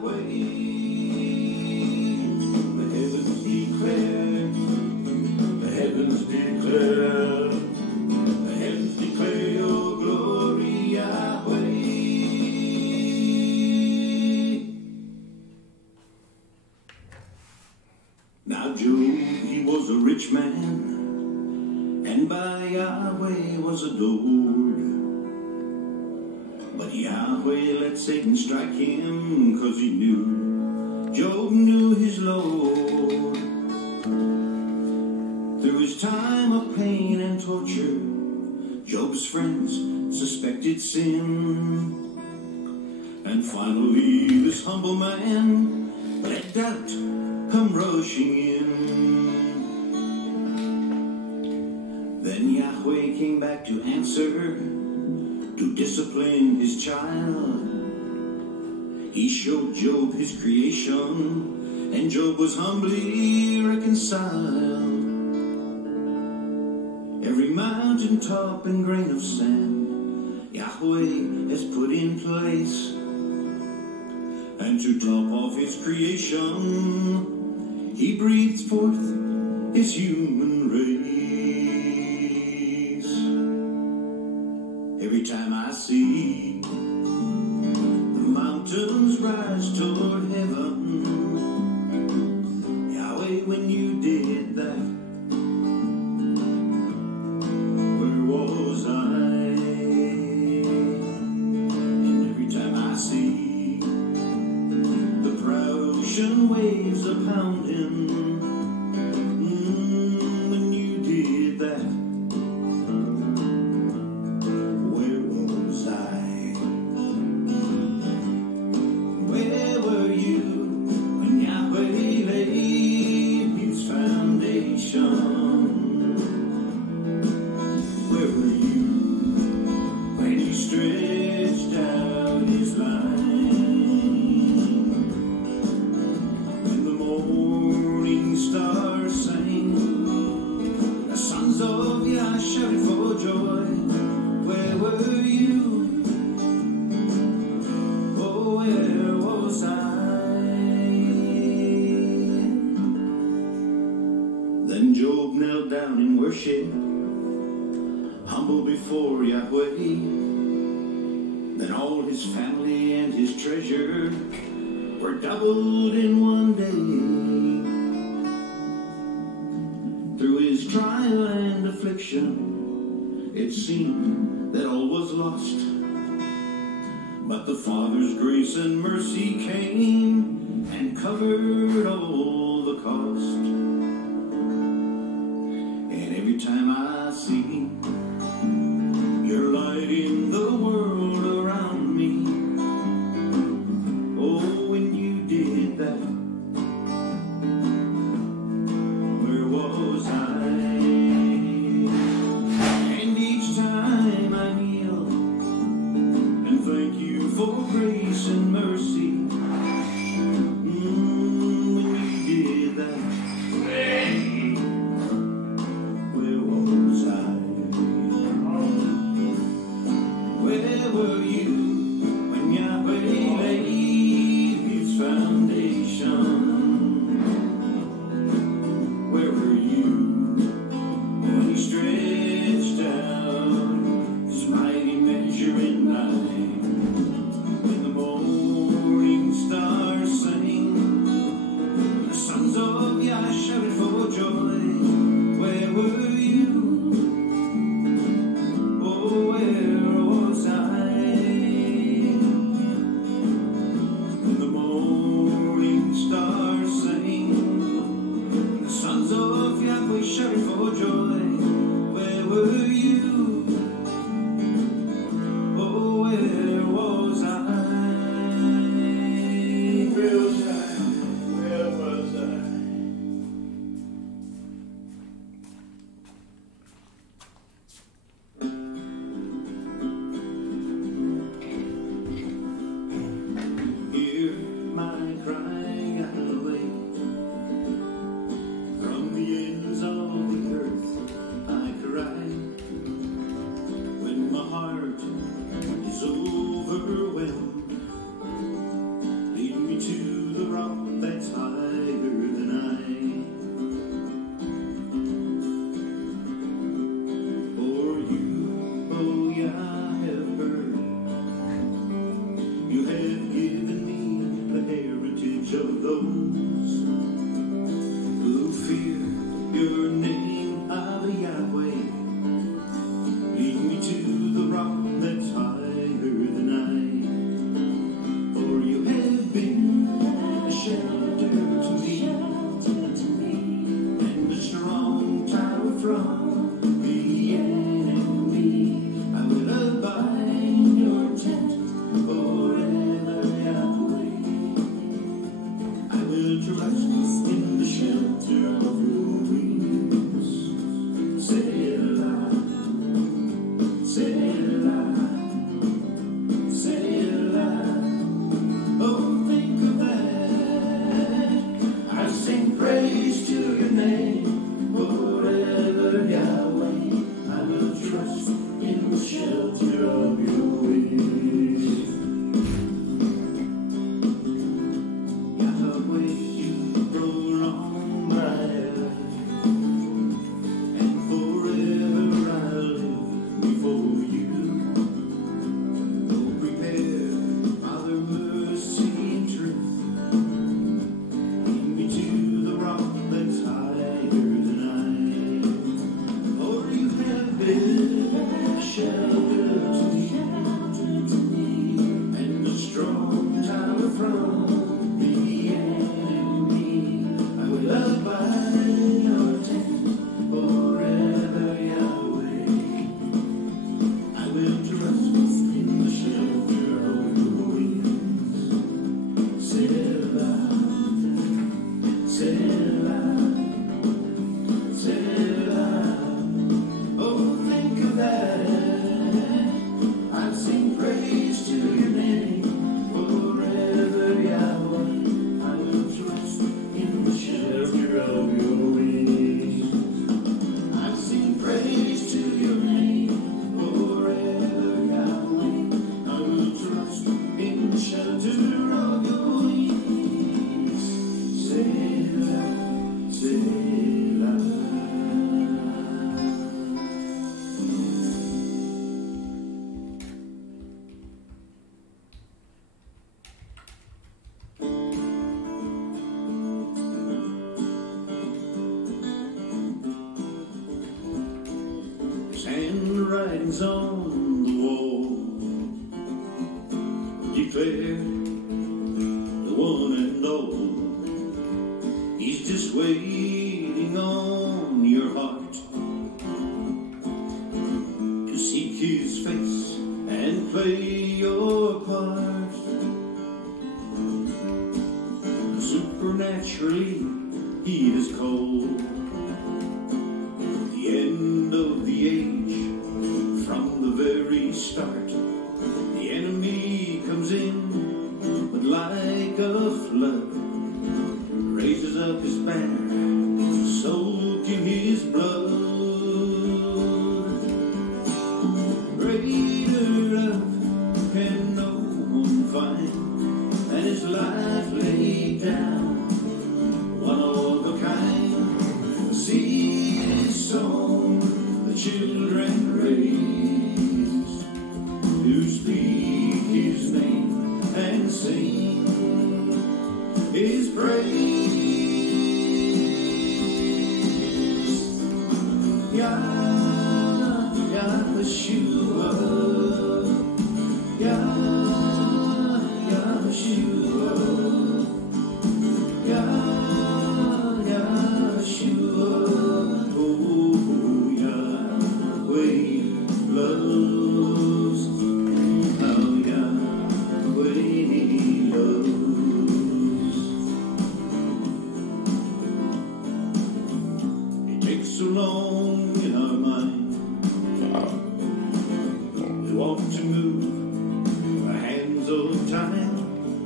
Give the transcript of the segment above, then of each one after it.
Yahweh. The heavens declare, the heavens declare, the heavens declare your glory, Yahweh. Now Job, he was a rich man, and by Yahweh was adored. But Yahweh let Satan strike him, 'cause he knew, Job knew his Lord. Through his time of pain and torture, Job's friends suspected sin. And finally this humble man let doubt come rushing in. Then Yahweh came back to answer, to discipline his child. He showed Job his creation, and Job was humbly reconciled. Every mountain top and grain of sand Yahweh has put in place. And to top off his creation, he breathed forth his human race. Every time I see the mountains rise toward heaven, Yahweh, when you did that, where was I? And every time I see the proud ocean waves a pounding, when you did that, where was I? Where were you when Yahweh laid his foundation? Where were you when he stretched out his line? When the morning stars sang, the sons of Yah shouted for joy. Where were you? Oh, where was I? Then Job knelt down in worship, humble before Yahweh. Then all his family and his treasure were doubled in one day. Through his trial and affliction, it seemed that all was lost. But the Father's grace and mercy came and covered all the cost. And every time I see your light in the world around me, oh, when you did that, where was I? And each time I kneel and thank you for grace and mercy, when you did that, where was I? from the enemy. I will abide your tent forever, Yahweh. I will trust in the shelter of your wings. Selah, Selah, Selah. Oh, think of that. I'll sing praise to your name forever, Yahweh. I will trust in the shelter of your wings. I'll sing praise to your name forever, Yahweh. I will trust in the shelter of your wings. Selah, Selah. Handwritings on the wall declare the one and all. He's just waiting on your heart to seek his face and play your part. Supernaturally, he is called the end of the age. From the very start, the enemy comes in, but like a flood, raises up his banner, soaked in his blood. Greater love can no one find, and his life laid down, one of a kind. The seed is sown, the children raised to speak his name and sing his praise. Yah, Yahshua, Yah, Yahshua, Yah, Yahshua. Oh, Yahweh loves, how Yahweh loves. It takes so long in our mind, we want to move our hands of time,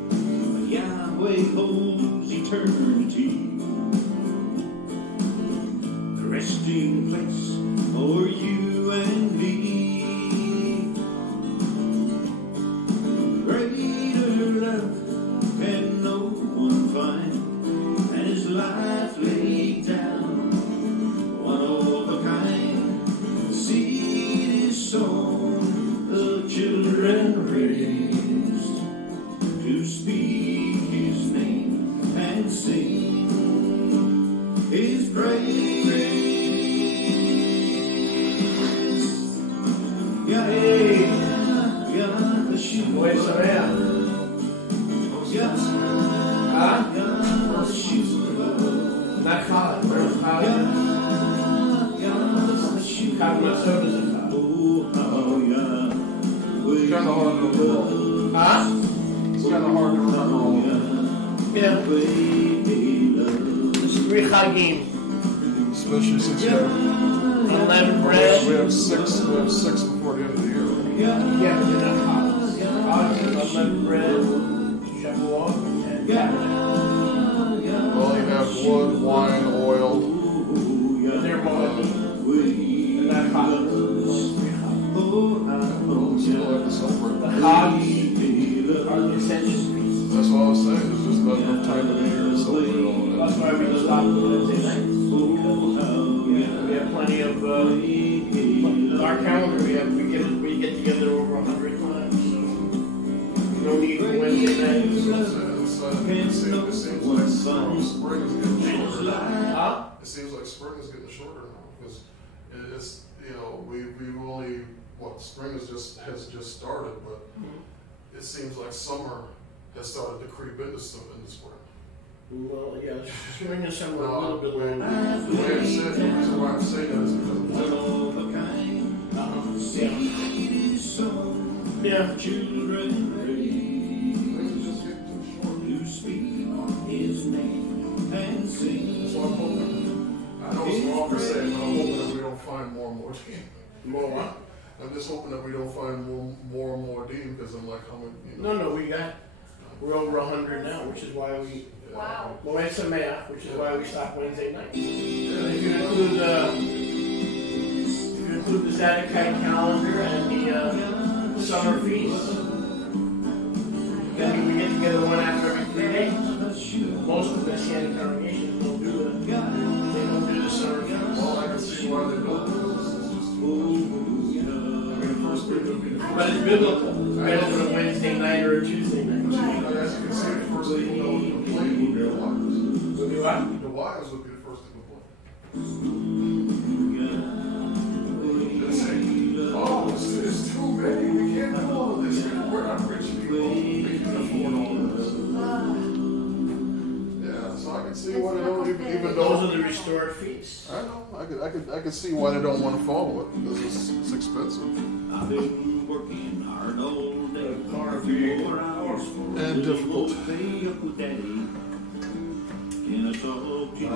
but Yahweh holds eternity, the resting place for you and me. Greater love can no one find, and his life laid down, one of a kind. The seed is sown, the children raised to speak his name and sing his praise. Yah, Yahshua, Yah, Yahshua, Not Khaled. Where's Khaled? Yahshua. Khaled sodas are Khaled. Oh, how Yahweh It's kind of hard to remember. Huh? It's kind of hard to remember all of them. Yeah. loves. There's 3 Chagim. Especially since we have, Unleavened bread. we have six before the end of the year. Yeah, but they're not Khaled. Khaled is unleavened bread, Shavuot, and Tabernacle. Well, you have wood, wine, oil. They're boiled. They're not Khaled. There's 3 Chagim. Well, we still have to celebrate. The Chags are the ascension feast. That's what I was saying. There's just not enough time of the year to celebrate all of That's that. why we stop on Wednesday nights. We have plenty of in our calendar. We get together over 100 times. So no need for Wednesday nights. It seems like spring is getting shorter now. Huh? It seems like spring is getting shorter now because it's, you know, we've only, spring has just started, but it seems like summer has started to creep into some in the spring. Well, yeah, spring and summer a No, little bit the way longer. it said, the reason why I'm saying that is because of the Yeah. Children things just get too short. to speak his name and sing. So I'm hoping, I know it's wrong to say, but I'm hoping that we don't find more and more Dean. More what? I'm just hoping that we don't find more and more Dean, because I'm like, how many, you know. No, we're over 100 now, which is why we. Wow. Well, it's a math, which is why we stop Wednesday nights. Yeah. If you include the Zadokite calendar and the summer feast, then we get together one after every 3 days. Most of the Messianic congregations don't do it. They don't do the summer feast. Well, I can see why they don't do this. It's just, I mean, the first thing would be the But it's biblical. I open a Wednesday night or a Tuesday night. As you can see, the first thing that would complain would be the wives. Would be what? The wives would be the first to complain. They'd say, oh, it's too many, we can't do all of this. We're not rich people, we can afford all of this. Yeah, so I can see why they don't even Those though. are the restored feasts. I know, I can see why they don't want to follow it, because it's expensive. I've been working hard all day, Far 4 hours for And a little difficult. old pay up with daddy. Can I talk to you?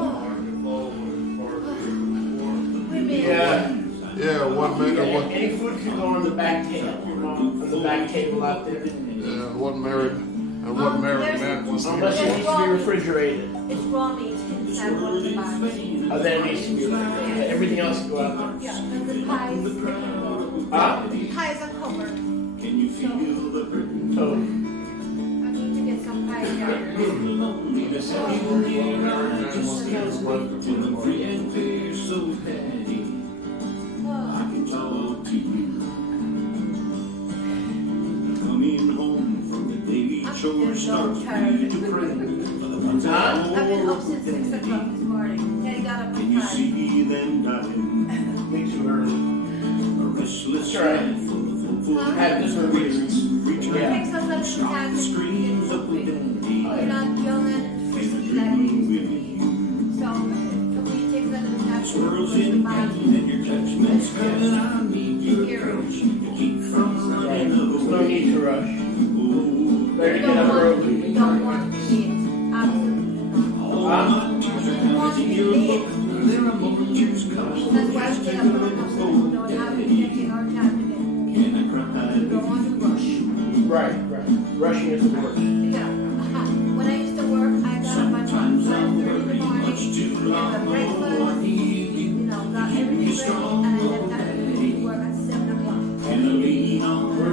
Yeah, one man, Any food can go on the back table. On the back table out there. one married man wants to Unless it get needs to be refrigerated. It's raw meat. It's not one of the box. Then it needs to be refrigerated. Everything else can go out there. Yeah, and the pies. Pies are covered. Can you feel the burden? So, I need to get some pies down here. Loneliness everywhere. Just feels like when I'm free and fair, so petty. I can talk to you. Coming home from the daily chores starts me to pray for the ones I I've been up since 6 o'clock this morning. Daddy got up Can at you 5. see them dying? makes you early. A restless That's right. life full of hopeful Have this for reasons. return. Yeah. Takes us up to Stop time the to screams of the We're daddy. not young and frisky like we used to be. So, we take us up to time to Swirls push the in body. pain and your judgment's coming. I need your courage to keep from running There's no away. need to rush. Oh, Better We get up early. don't want to be late. Absolutely not. all my tears are coming in your book. There are more tears coming. That's why we get up early. We don't have to take our time to get. Can I cry? We don't want to rush. Right. Rushing is the worst. Yeah. When I used to work, I got up at 5:30 in the morning, had a breakfast, got everything ready, and I left out to work at 7 o'clock. Can I lean on her?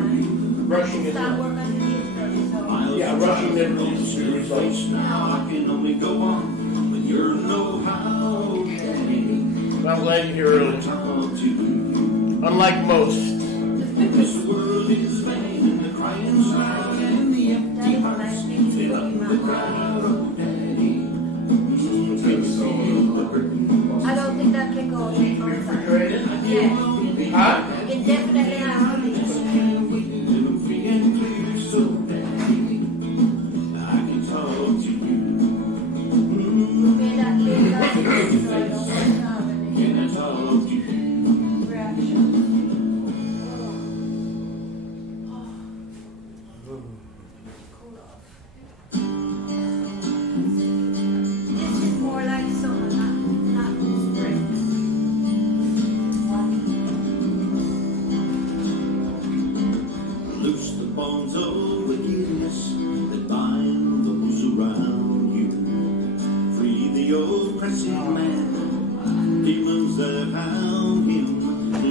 Rushing is Start the work until 8:30, so. Yeah, rushing never leads to results. Now I can only go on when you're know-how. I'm glad you're here early. Unlike most. This world is vain and the crying loud and the empty hearts fill up the crowd. Oh, Daddy, can you feel the burden? I don't think that can go outside. Refrigerated? Yes. Huh? It definitely has to be. Living free and clear, so Daddy, I can talk to you. We made that late last night, so I don't want to have any Can I talk to you? reaction. Cool off. This is more like summer, not spring. Loose the bonds of wickedness that bind those around you. Free the oppressive man, demons that hound him.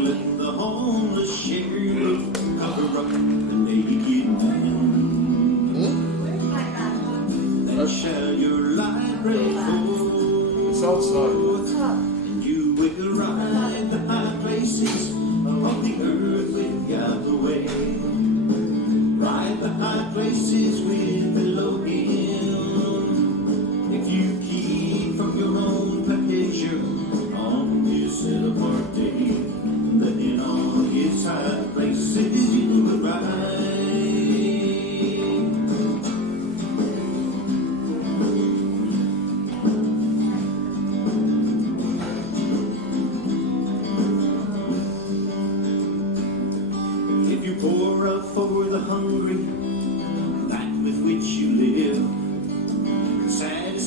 Let the homeless share, cover up the naked man. Where's my bag? Then shall your light break forth. It's outside. What's up? And you will ride the high places of the earth with Yahweh. Ride the high places with Elohim. If you keep from your own pleasure on this set apart day, then in all his high places you will ride.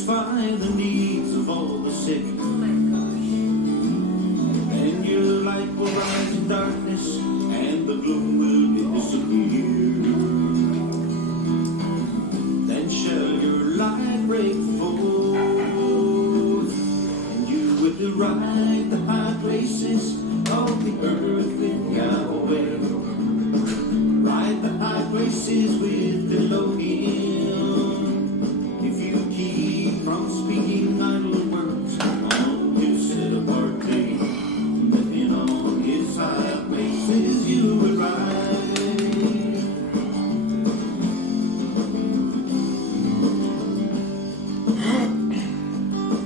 satisfy the needs of all the sick. Oh my gosh. And your light will rise in darkness, and the gloom will disappear. Then shall your light break forth, and you will ride the high places of the earth in Yahweh. Ride the high places with Elohim. If you keep from speaking idle words on his set apart day, then on his high places you will ride.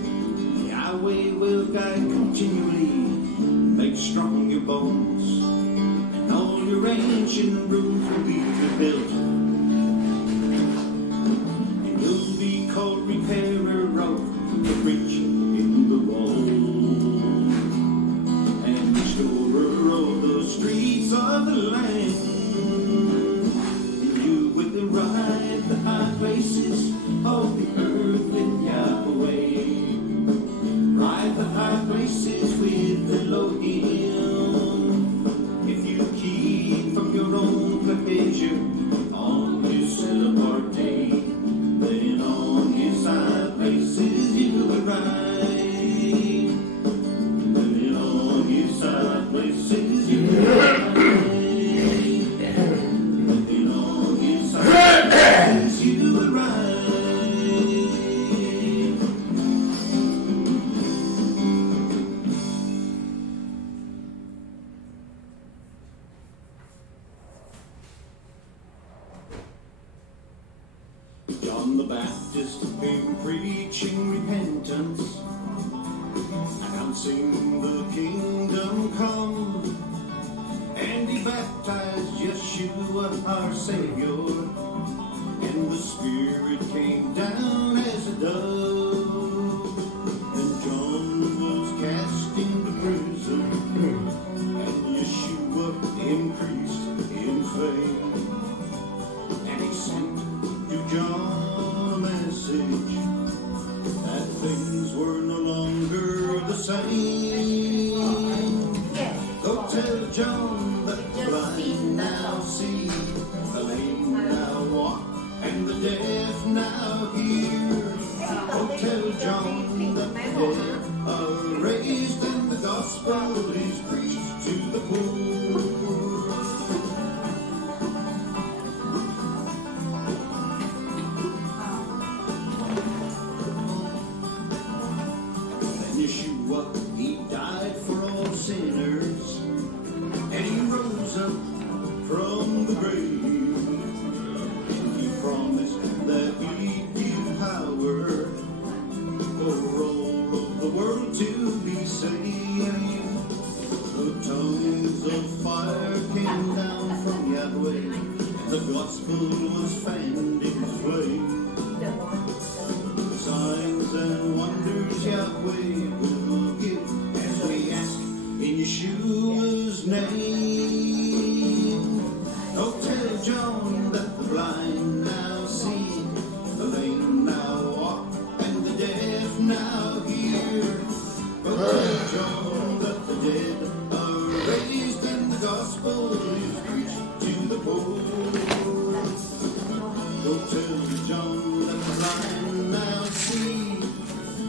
Yahweh will guide continually, make strong your bones, and all your ancient rules will be rebuilt. And you'll be called repairer of the breach in the wall, and restorer of the streets of the land. And you will ride the high places of the earth in Yahweh. Ride the high places with Elohim. If you keep from your own pleasure on his set apart day, then on his high places you will ride. Then on his high places you will ride. Then on his high places you will ride. John the Baptist came preaching repentance, announcing the kingdom come, and he baptized Yeshua our Savior, and the Spirit came down as a dove. And John was cast into prison, and Yeshua increased in fame, and he sent to John a message that things were no longer the same. Yes. Go tell John that the blind now see, the lame now walk, and the deaf now hear. Go tell John that the dead are raised, and the gospel is preached to the poor. Yeshua, he died for all sinners, and he rose up from the grave. He promised that he'd give power for all of the world to be saved. The tongues of fire came down from Yahweh, and the gospel was fanned in his flame. Signs and wonders Yahweh will give as we ask in Yeshua's name. Oh, tell John that the blind now see, the lame now walk, and the deaf now hear. Oh, tell John that the dead are raised, and the gospel is preached to the poor. Go tell John that the blind now see,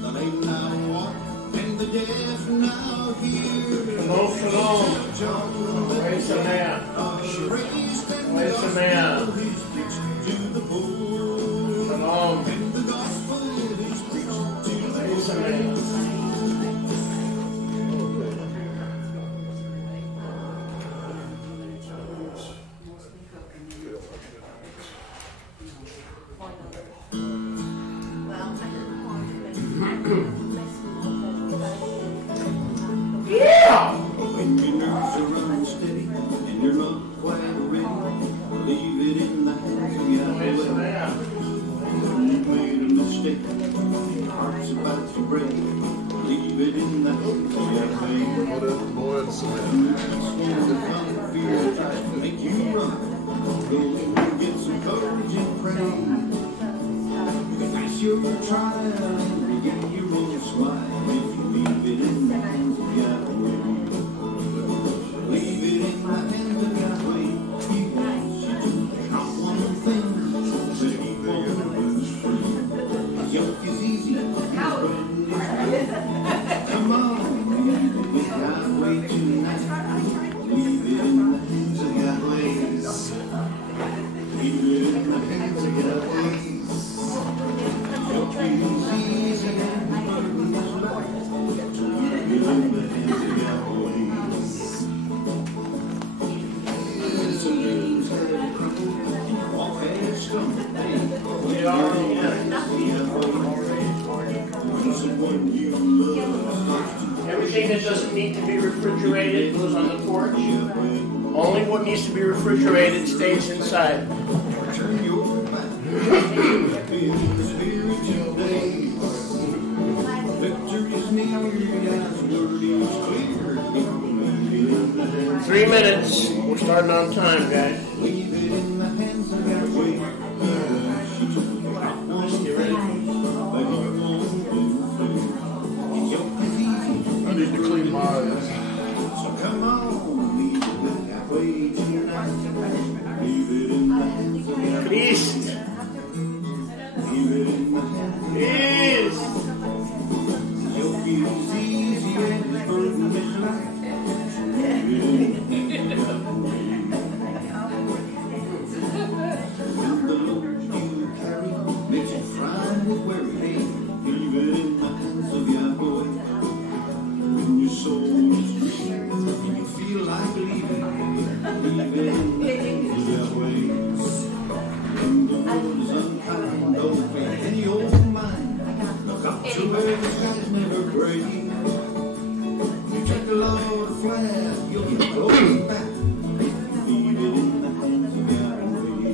the lame now walk, and the deaf now hear. Shalom, shalom. John that Praise the the dead man. are raised, and the Praise the man. gospel is preached to the poor. Shalom. And the gospel is preached to the Praise the poor. man. Well, I didn't want to Yeah! When your nerves are unsteady and you're not quite ready, leave it in the hands of Praise the Yahweh. man. When you've made a mistake, your heart's about to break, leave it in the hands of Yahweh. What up, boy? It's When peace wants to come, fear tries to make you run, go and get some courage and pray. You can ask your trial and you get your own smile if you leave it in the hands of Yahweh. Leave it in the hands of Yahweh. He wants you to count one thing that he won't lose for you. His yoke is easy. Come on, leave it with Yahweh tonight. Leave it in the hands of Yahweh. Leave it in the hands of Yahweh. Yoke is easy and burden is light. Leave it in the hands of Yahweh. It's a news that crumbled and all has come. We are on the Everything that doesn't need to be refrigerated goes on the porch. Only what needs to be refrigerated stays inside. Turn your back. Be in the spirit today. Victory is near, God's word is clear. 3 minutes. We're starting on time, guys. Leave it in the hands of Yahweh. Let's get ready. But he won't do. His yoke is easy. I need to clean my eyes. So come on, leave it with Yahweh tonight. Leave it in the hands of Yahweh. Christ. Leave it in the hands of Yes. His yoke is easy and his burden is light. Leave it in the hands of Yahweh. And the load you carry makes you frown with worry. Leave it in the hands of Yahweh. When your soul is grieving and you feel like leaving, leave it in the hands of Yahweh. When the world is unkind, don't pay any old mind. Look up to where the skies never break. You take a load of flat, you'll be going back. Leave it in the hands of Yahweh.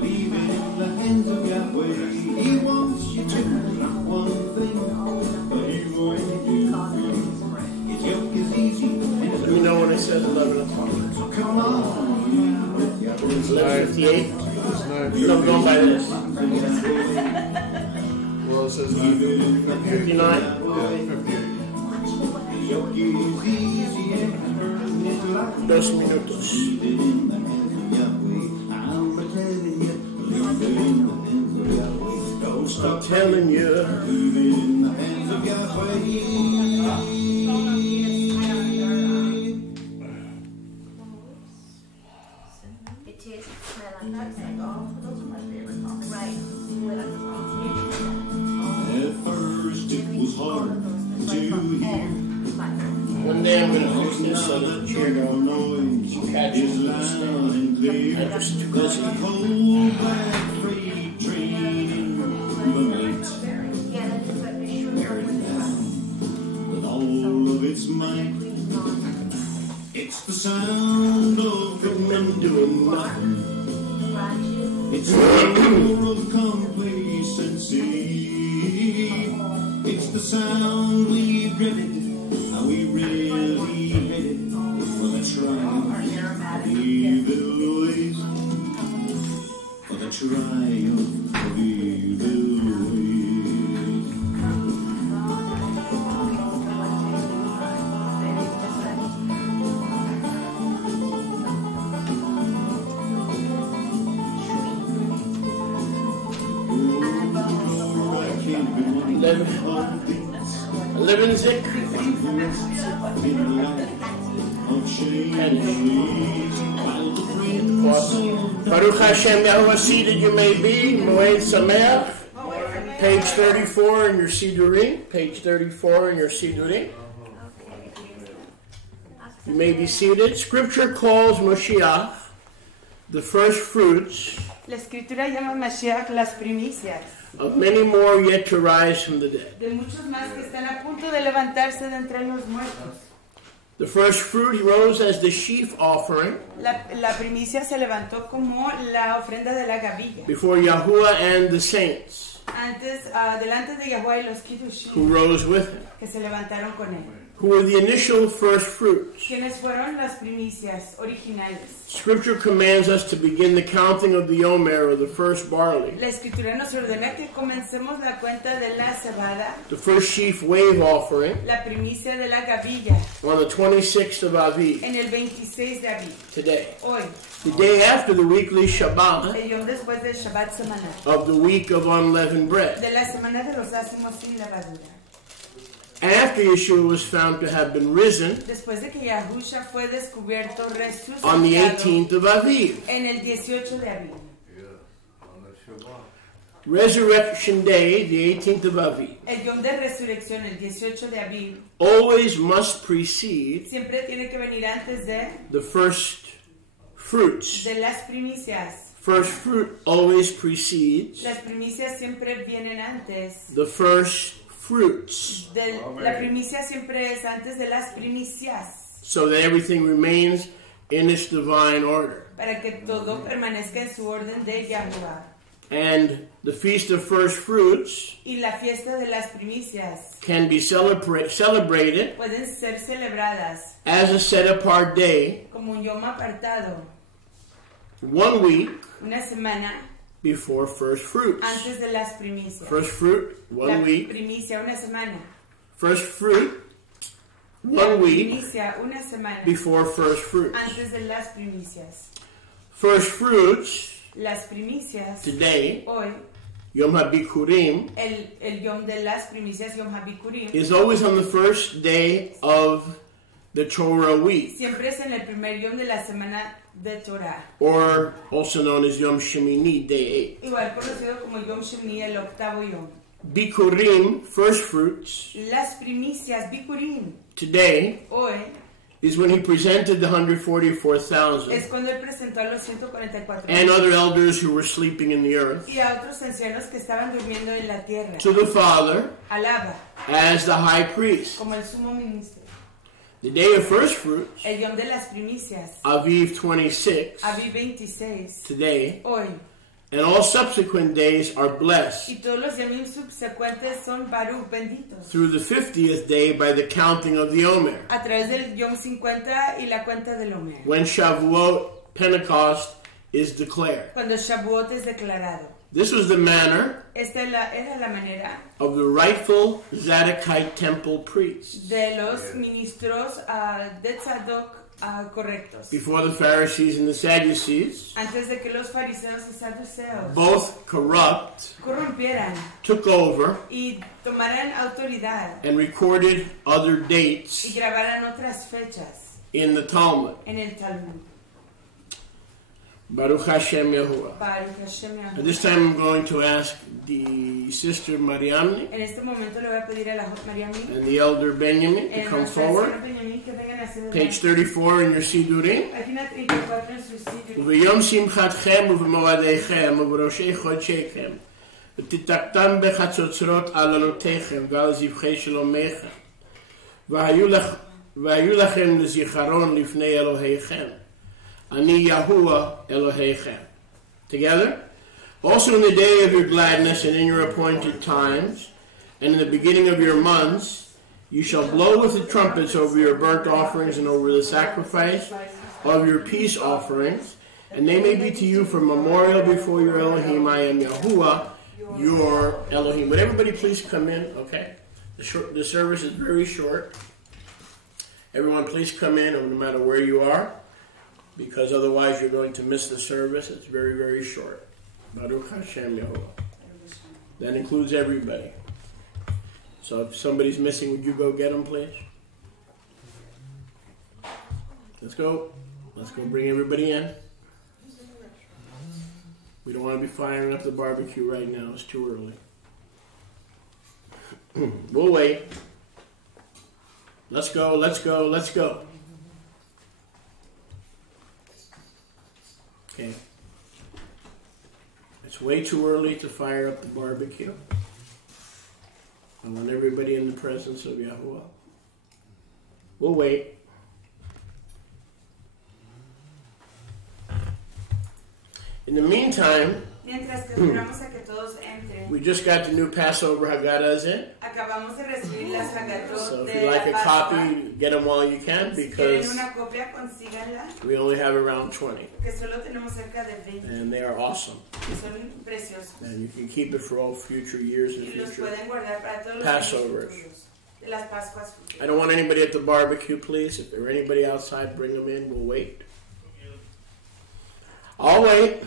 Leave it in the hands of Yahweh. He wants you to not one thing, but he won't do. His yoke is easy. Let me know when I said 11 o'clock. So come on, It's 11:58. It's I'm going by this. Well, it says 9:58. 59. Yeah, 58. his yoke is easy and his burden is light. 2 minutos. Leave it in the hands of Yahweh. I'm telling you, leave it in the hands of Yahweh. Don't stop Telling you. Leave it in the hands of Yahweh. It tastes smell like that. Those are my favorite coffee. Right. At first it was hard to hear. One day I'm going to fix this so that the chair don't noise catch is it. loud and clear. I'm just too Like busy. a cold black freight train in the night, Yeah, that's just like the sugar. bearing down with all of its might. It's the sound of men doing nothing. It's the roar of complacency. It's the sound we dreaded. Are we really headed for the triumph of evil ways? For the triumph of evil ways. I can't be one 11. of things. 11 Zik. Baruch Hashem Yahuwah seated you may be. Moed Sameach. Page 34 in your Sidurim. Page 34 in your Sidurim. You may be seated. Scripture calls Moshiach the first fruits La escritura llama Mashiach las primicias, of many more yet to rise from the dead. de muchos más que están a punto de levantarse de entre los muertos. The first fruit he rose as the sheaf offering La primicia se levantó como la ofrenda de la gavilla. before Yahuwah and the saints Antes, delante de Yahweh y los Kiddushim who rose with him. que se levantaron con él. who were the initial first fruits. Quienes fueron las primicias originales. Scripture commands us to begin the counting of the omer, or the first barley, La escritura nos ordena que comencemos la cuenta de la cebada, the first sheaf wave offering, la primicia de la gavilla, on the 26th of Aviv, en el 26 de abril, today. hoy, The day after the weekly Shabbat el día después del Shabbat semanal, of the week of unleavened bread. de la semana de los ácimos sin levadura. After Yeshua was found to have been risen Después de que Yahusha fue descubierto on the resucitado 18th of Aviv. en el 18 de abril. Resurrection Day, the 18th of Aviv, El yom de resurrección, el 18 de abril, always must precede siempre tiene que venir antes de the first fruits. las primicias. First fruit always precedes Las primicias siempre vienen antes. the first fruits, La primicia siempre es antes de las primicias, so that everything remains in its divine order. para que todo permanezca en su orden de Yahuwah. And the Feast of First Fruits Y la fiesta de las primicias can be celebrated pueden ser celebradas as a set-apart day, como un yom apartado, 1 week una semana before First Fruits. antes de las primicias. First fruit, 1 La week. primicia, una semana. First fruit, La 1 week primicia, una semana before First Fruits. antes de las primicias. First Fruits, Las primicias, today, hoy, Yom HaBikurim, el yom de las primicias, Yom HaBikurim, is always on the first day of the Torah week, siempre es en el primer yom de la semana de Torah, or also known as Yom Shemini, day 8. igual conocido como Yom Shemini, el octavo yom. Bikurim, first fruits, Las primicias, Bikurim, today hoy, is when he presented the 144,000 es cuando él presentó a los 144 and other elders who were sleeping in the earth y a otros ancianos que estaban durmiendo en la tierra. to the Father Alaba, as the high priest. como el sumo ministro. The day of first fruits, El yom de las primicias, Aviv 26, Aviv 26, today, hoy. and all subsequent days are blessed Y todos los yomim subsecuentes son Baruch, benditos. through the 50th day by the counting of the Omer. A través del yom 50 y la cuenta del Omer. When Shavuot, Pentecost, is declared. Cuando Shavuot es declarado. This was the manner Esta era la manera of the rightful Zadokite temple priests de los ministros de Tzadok correctos. before the Pharisees and the Sadducees, Antes de que los fariseos y saduceos both corrupt, corrompieran took over y tomaran autoridad and recorded other y dates grabaran otras fechas in the Talmud. en el Talmud. Baruch Hashem Yahuwah. Baruch Hashem Yahuwah. At this time I'm going to ask the sister Mariamne En este momento le voy a pedir a la Mariamni and the elder Benjamin to come forward. Page 34 in your Sidurim. Página 34 en su sitio. וביום שמחתכם ובמועדיכם ובראשי חודשיכם ותתקתם בחצוצרות עלונותיכם ועל זבחי שלומכם והיו לכם לזיכרון לפני אלוהיכם אני יהוה אלוהיכם. Together. Also in the day of your gladness and in your appointed times and in the beginning of your months you shall blow with the trumpets over your burnt offerings and over the sacrifice of your peace offerings, and they may be to you for memorial before your Elohim. I am Yahuwah, your Elohim. Would everybody please come in, okay? The service is very short. Everyone please come in, no matter where you are, because otherwise you're going to miss the service. It's very, very short. Baruch Hashem Yahuwah. That includes everybody. So if somebody's missing, would you go get them, please? Let's go. Let's go bring everybody in. We don't want to be firing up the barbecue right now. It's too early. We'll wait. Let's go, let's go, let's go. Okay. It's way too early to fire up the barbecue. I want everybody in the presence of Yahuwah. We'll wait. In the meantime, Mientras que esperamos a que todos entren, we just got the new Passover Haggadahs in. acabamos de recibir las Haggadot So if de you like la a Pascua. copy, get them while you can, Si quieren because una copia, consíganla, we only have around 20. que solo tenemos cerca de 20. And they are awesome. Que son preciosos. And you can keep it for all future years and Y los future. pueden guardar para todos los Passover. años futuros, de las Pascuas futuras. I don't want anybody at the barbecue, please. If there are anybody outside, bring them in. We'll wait. I'll wait.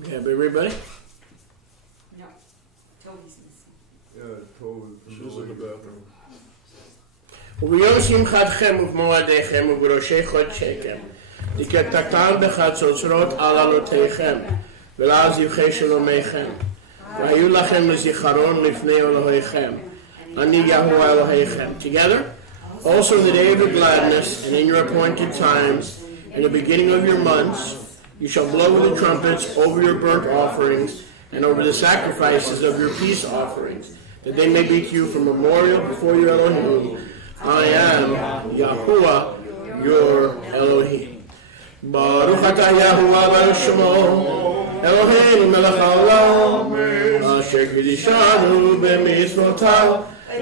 We have everybody? No, Toby's missing. Yeah, totally. She was in the bathroom. וביום שמחתכם ובמועדיכם ובראשי חודשיכם לקטקתם בחצוצרות על עלותיכם ולעל זבחי שלומיכם והיו לכם לזיכרון לפני אלוהיכם אני יהוה אלוהיכם. Together, also the day of your gladness and in your appointed times and the beginning of your months you shall blow with the trumpets over your burnt offerings and over the sacrifices of your peace offerings, that they may be to you for memorial before your Elohim. I am Yahuwah, your Elohim. Baruch atah Yahuwah Baruch Shemo, Eloheinu melech haolam, asher kiddushanu b'mitzvotav,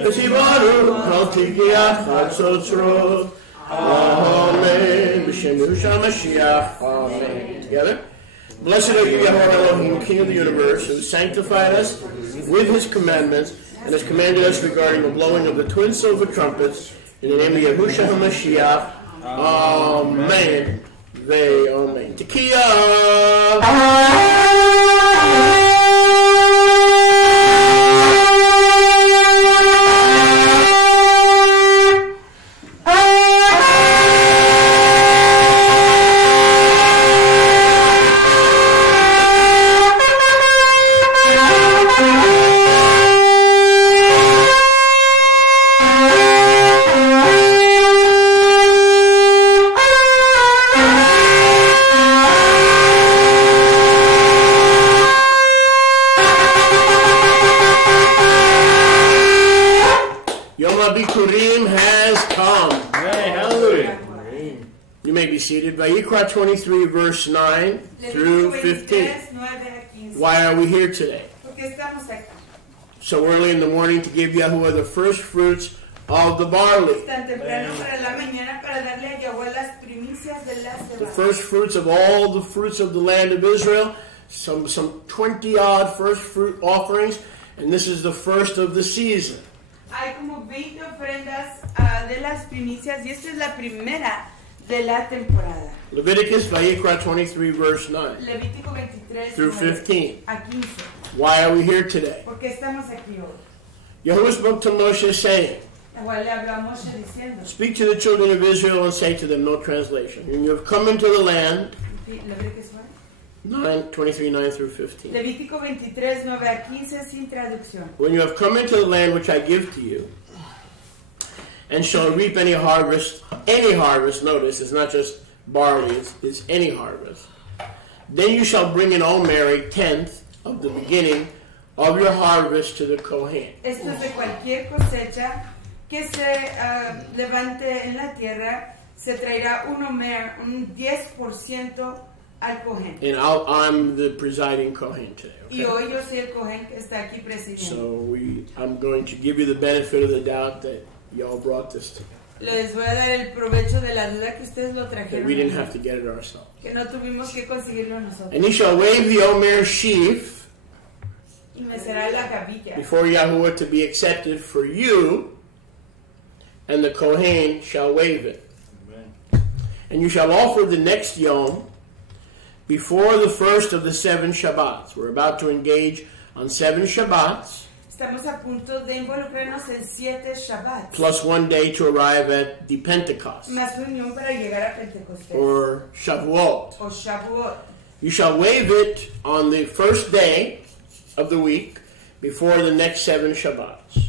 v'tzivaru kol tigiat chatzotzrot. Amen. B'shem Yahushua Mashiach. Amen. Together. Blessed are you, Yahweh Elohim, King of the universe, who sanctified us with his commandments and has commanded us regarding the blowing of the twin silver trumpets in the name of Yahushua HaMashiach. Amen. Amen. Tekiah. Seated. Vayikra 23 verse 9 through 15. Why are we here today? So early in the morning to give Yahuwah the first fruits of the barley. The first fruits of all the fruits of the land of Israel. Some 20 odd first fruit offerings. And this is the first of the season. Hay como 20 ofrendas de las primicias y esta es la primera de la temporada. Leviticus Vayikra 23 verse 9 Levítico 23 through 15. A 15. Why are we here today? Porque estamos aquí hoy. Yahuwah spoke to Moshe saying, speak to the children of Israel and say to them, no translation, when you have come into the land, 23, 9 through 15. Levítico 23, 9 a 15 sin traducción. When you have come into the land which I give to you, and shall reap any harvest, notice, it's not just barley, it's any harvest. Then you shall bring an all-merry tenth of the beginning of your harvest to the Kohen. Esto es de cualquier cosecha que se levante en la tierra, se traerá un 10% al Kohen. And I'm the presiding Kohen today. Okay? Y hoy yo soy el Kohen que está aquí presidiendo. So I'm going to give you the benefit of the doubt that y'all brought this to me. Les voy a dar el provecho de la duda que ustedes lo trajeron. We didn't have to get it ourselves. Que no tuvimos que conseguirlo nosotros. And he shall wave the Omer sheaf. Y me será la gavilla. before Yahuwah to be accepted for you, and the Kohen shall wave it. Amen. And you shall offer the next Yom before the first of the 7 Shabbats. We're about to engage on 7 Shabbats, Estamos a punto de involucrarnos en 7 Shabbats. plus 1 day to arrive at the Pentecost, Más reunión para llegar a Pentecostés. or Shavuot. O Shavuot. You shall wave it on the first day of the week before the next 7 Shabbats.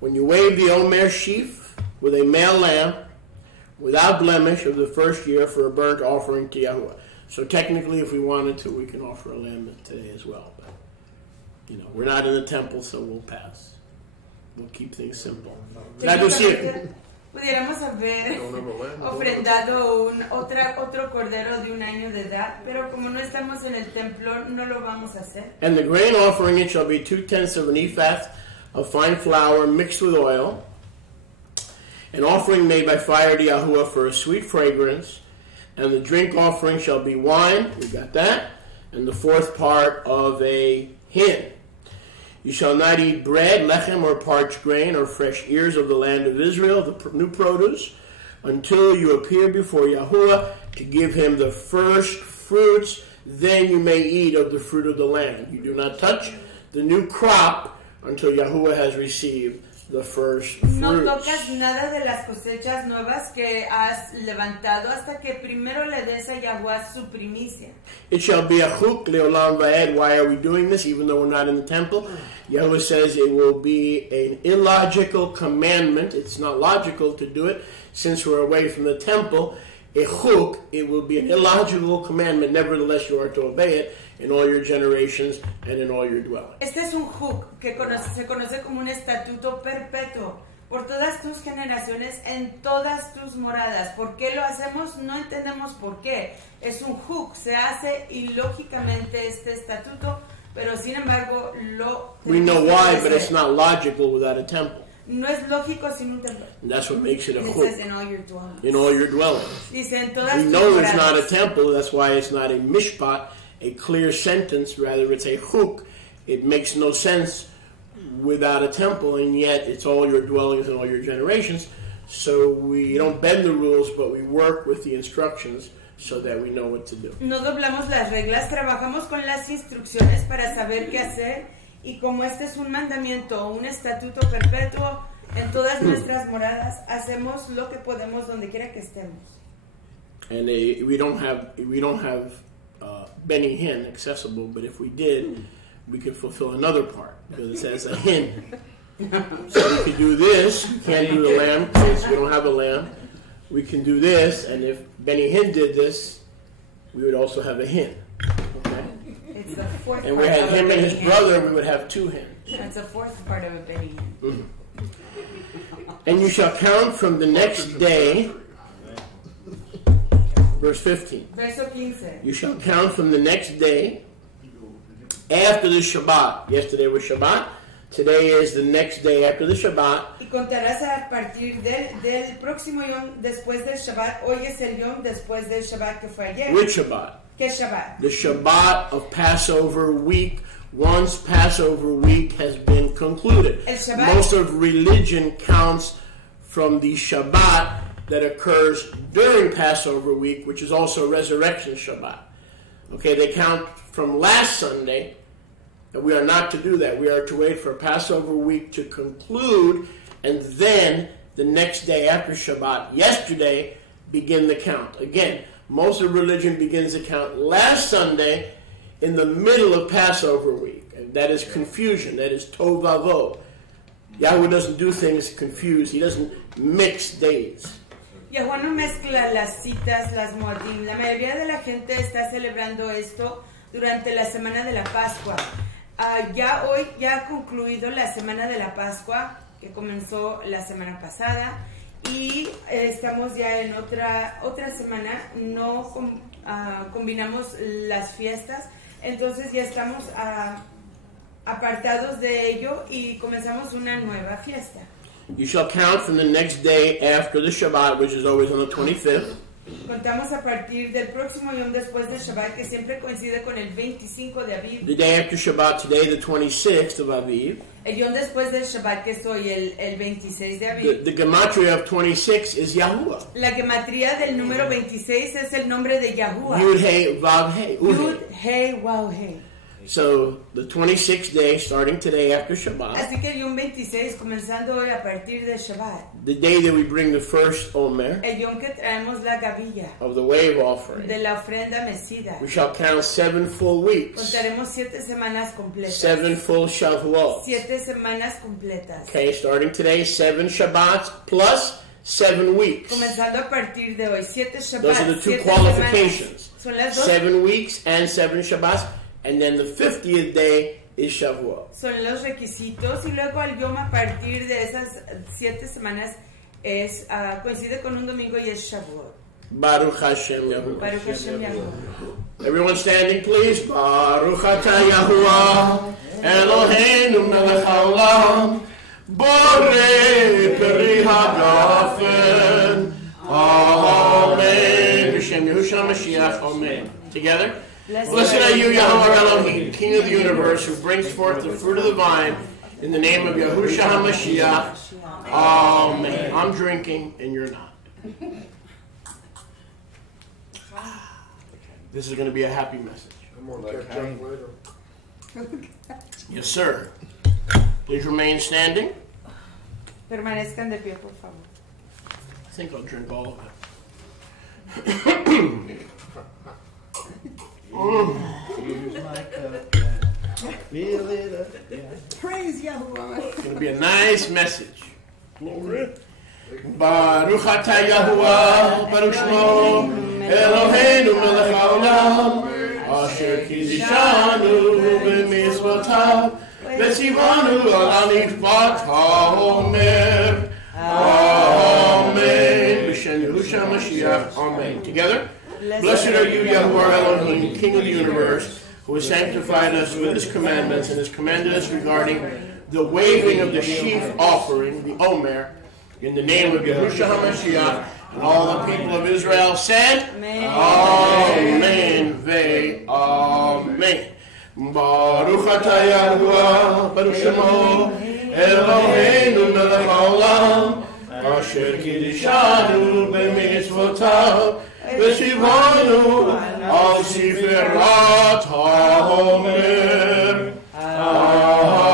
When you wave the Omer sheaf with a male lamb without blemish of the first year for a burnt offering to Yahuwah. So technically, if we wanted to, we can offer a lamb today as well. But, you know, we're not in the temple, so we'll pass. We'll keep things simple. Técnicamente, pudiéramos haber ofrendado otro cordero de 1 año de edad, pero como no estamos en el templo, no lo vamos a hacer. And the grain offering, it shall be 2/10 of an ephah of fine flour mixed with oil, an offering made by fire to Yahuwah for a sweet fragrance, and the drink offering shall be wine, we got that, and the 4th part of a hin. You shall not eat bread, lechem, or parched grain, or fresh ears of the land of Israel, the new produce, until you appear before Yahuwah to give him the first fruits. Then you may eat of the fruit of the land. You do not touch the new crop until Yahuwah has received the first fruits. No tocas nada de las cosechas nuevas que has levantado hasta que primero le des a Yahuwah su primicia. It shall be a chuk leolam va'ed. Why are we doing this, even though we're not in the temple? Yahuwah says it will be an illogical commandment. It's not logical to do it since we're away from the temple. A chuk, it will be an illogical commandment. Nevertheless, you are to obey it in all your generations and in all your dwellings. Este es un juk que se conoce como un estatuto perpetuo por todas tus generaciones en todas tus moradas. ¿Por qué lo hacemos? No entendemos por qué. Es un juk, se hace ilógicamente este estatuto, pero sin embargo lo We know tenemos que why, but hacer. it's not logical without a temple. No es lógico sin un templo. And that's what makes it a It says chuk, in all your dwellings. in all your dwellings. Dice en todas We tus know there's not a moradas. temple, that's why it's not a mishpat, a clear sentence, rather it's a chuk. It makes no sense without a temple, and yet it's all your dwellings and all your generations. So we don't bend the rules, but we work with the instructions so that we know what to do. No doblamos las reglas, trabajamos con las instrucciones para saber qué hacer, y como este es un mandamiento, un estatuto perpetuo, en todas nuestras moradas hacemos lo que podemos donde quiera que estemos. And we don't have Benny Hinn accessible, but if we did, we could fulfill another part because it says a hin. So we could do this. You can't do the lamb since we don't have a lamb. We can do this, and if Benny Hinn did this, we would also have a hin. Okay? It's the fourth And part we had of a him and Benny his Hinn. brother. We would have 2 hins. That's the fourth part of a Benny Hinn. And you shall count from the next day. Verse 15. Verso 15. You shall count from the next day after the Shabbat. Yesterday was Shabbat. Today is the next day after the Shabbat. Y contarás a partir del próximo Yom después del Shabbat. Hoy es el Yom después del Shabbat que fue ayer. Which Shabbat? ¿Qué Shabbat? The Shabbat of Passover week. Once Passover week has been concluded. El Shabbat. Most of religion counts from the Shabbat that occurs during Passover week, which is also Resurrection Shabbat. Okay, they count from last Sunday, and we are not to do that. We are to wait for Passover week to conclude, and then the next day after Shabbat, yesterday, begin the count. Again, most of religion begins the count last Sunday in the middle of Passover week. And that is confusion. That is tovavo. Yahweh doesn't do things confused. He doesn't mix days. Yahuwah no mezcla las citas, las moadim. La mayoría de la gente está celebrando esto durante la semana de la Pascua. Ya hoy ya ha concluido la semana de la Pascua, que comenzó la semana pasada, y estamos ya en otra semana. No combinamos las fiestas, entonces ya estamos apartados de ello y comenzamos una nueva fiesta. You shall count from the next day after the Shabbat, which is always on the 25th. Contamos a partir del próximo Yom después del Shabbat, que siempre coincide con el 25 de Aviv. The day after Shabbat, today, the 26th of Aviv. El Yom después del Shabbat, que es hoy el 26 de Aviv. The gematria of 26 is Yahuwah. La gematría del número 26 es el nombre de Yahuwah. Yud Hey Vav Hey. Yud Hey Waw Hey. So the 26th day, starting today after Shabbat, Así que el Yom 26, comenzando hoy a partir de Shabbat. the day that we bring the first Omer El Yom que traemos la gavilla of the wave offering, de la ofrenda mecida. we shall count 7 full weeks, Contaremos 7 semanas completas. 7 full Shavuot. 7 semanas completas. Okay, starting today, 7 Shabbats plus 7 weeks. Comenzando a partir de hoy, 7 Shabbats. Those are the two 7 qualifications. semanas. Son las dos. 7 weeks and 7 Shabbats, and then the 50th day is Shavuot. Son los requisitos y luego el Yom a partir de esas 7 semanas es coincide con un domingo y es Shavuot. Baruch Hashem Yahuwah. Baruch Hashem Yahuwah. Everyone standing, please. Baruch Atah Yahuwah, Eloheinu melech haolam, borei peri hagafen. Amen. B'shem Yahushua Mashiach. Amen. Together. Blessed are you, Yahweh Elohim, King of the universe, who brings forth the fruit of the vine, in the name of Yahushua HaMashiach. Amen. I'm drinking, and you're not. This is going to be a happy message. I'm gonna catch up later. Yes, sir. Please remain standing. Permanezcan de pie, por favor. I think I'll drink all of it. Praise Yahuwah. It's going to be a nice message. Glory. Baruch atah Yahuwah, Baruch Shmo, Eloheinu melech haolam, asher kiddushanu b'mitzvotav, v'tzivanu al nishmat haomer. Amen. B'shem Yahushua Mashiach. Amen. Together. Blessed are you, Yahuwah Elohim, King of the universe, who has sanctified us with his commandments and has commanded us regarding the waving of the sheaf offering, the Omer, in the name of Yahushua HaMashiach. And all the people of Israel said, Amen. Amen. Ve Amen. Baruch atah Yahuwah, Baruch Shemo, Eloheinu melech haolam, asher kiddushanu b'mitzvotav, v'shivanu al siferat haomer.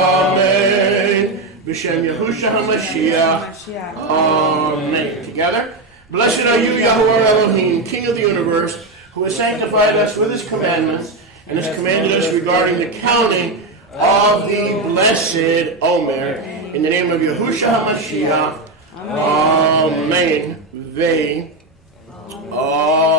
Amen. B'shem Yahushua HaMashiach. Amen. Together. Blessed are you, Yahuwah Elohim, King of the universe, who has sanctified us with his commandments and has commanded us regarding the counting of the blessed Omer. In the name of Yahushua HaMashiach. Amen. Ve.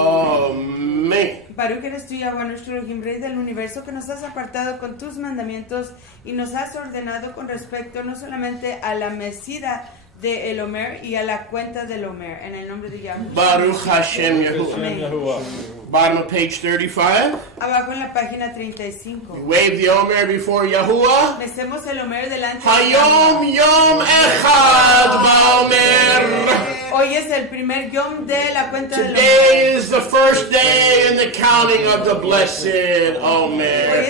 Amén. Baruch eres tú, Yahweh, nuestro Elohim, Rey del universo, que nos has apartado con tus mandamientos y nos has ordenado con respecto no solamente a la mecida de el Omer y a la cuenta del Omer, en el nombre de Yahweh. Baruch Hashem Yahuwah. Bottom of page 35. Abajo en la página 35. We wave the Omer before Yahuwah. Mecemos el Omer delante de Hayom Yom Echad Ba'Omer. Hoy es el primer Yom de la cuenta del Omer. Today is the first day in the counting of the blessed Omer.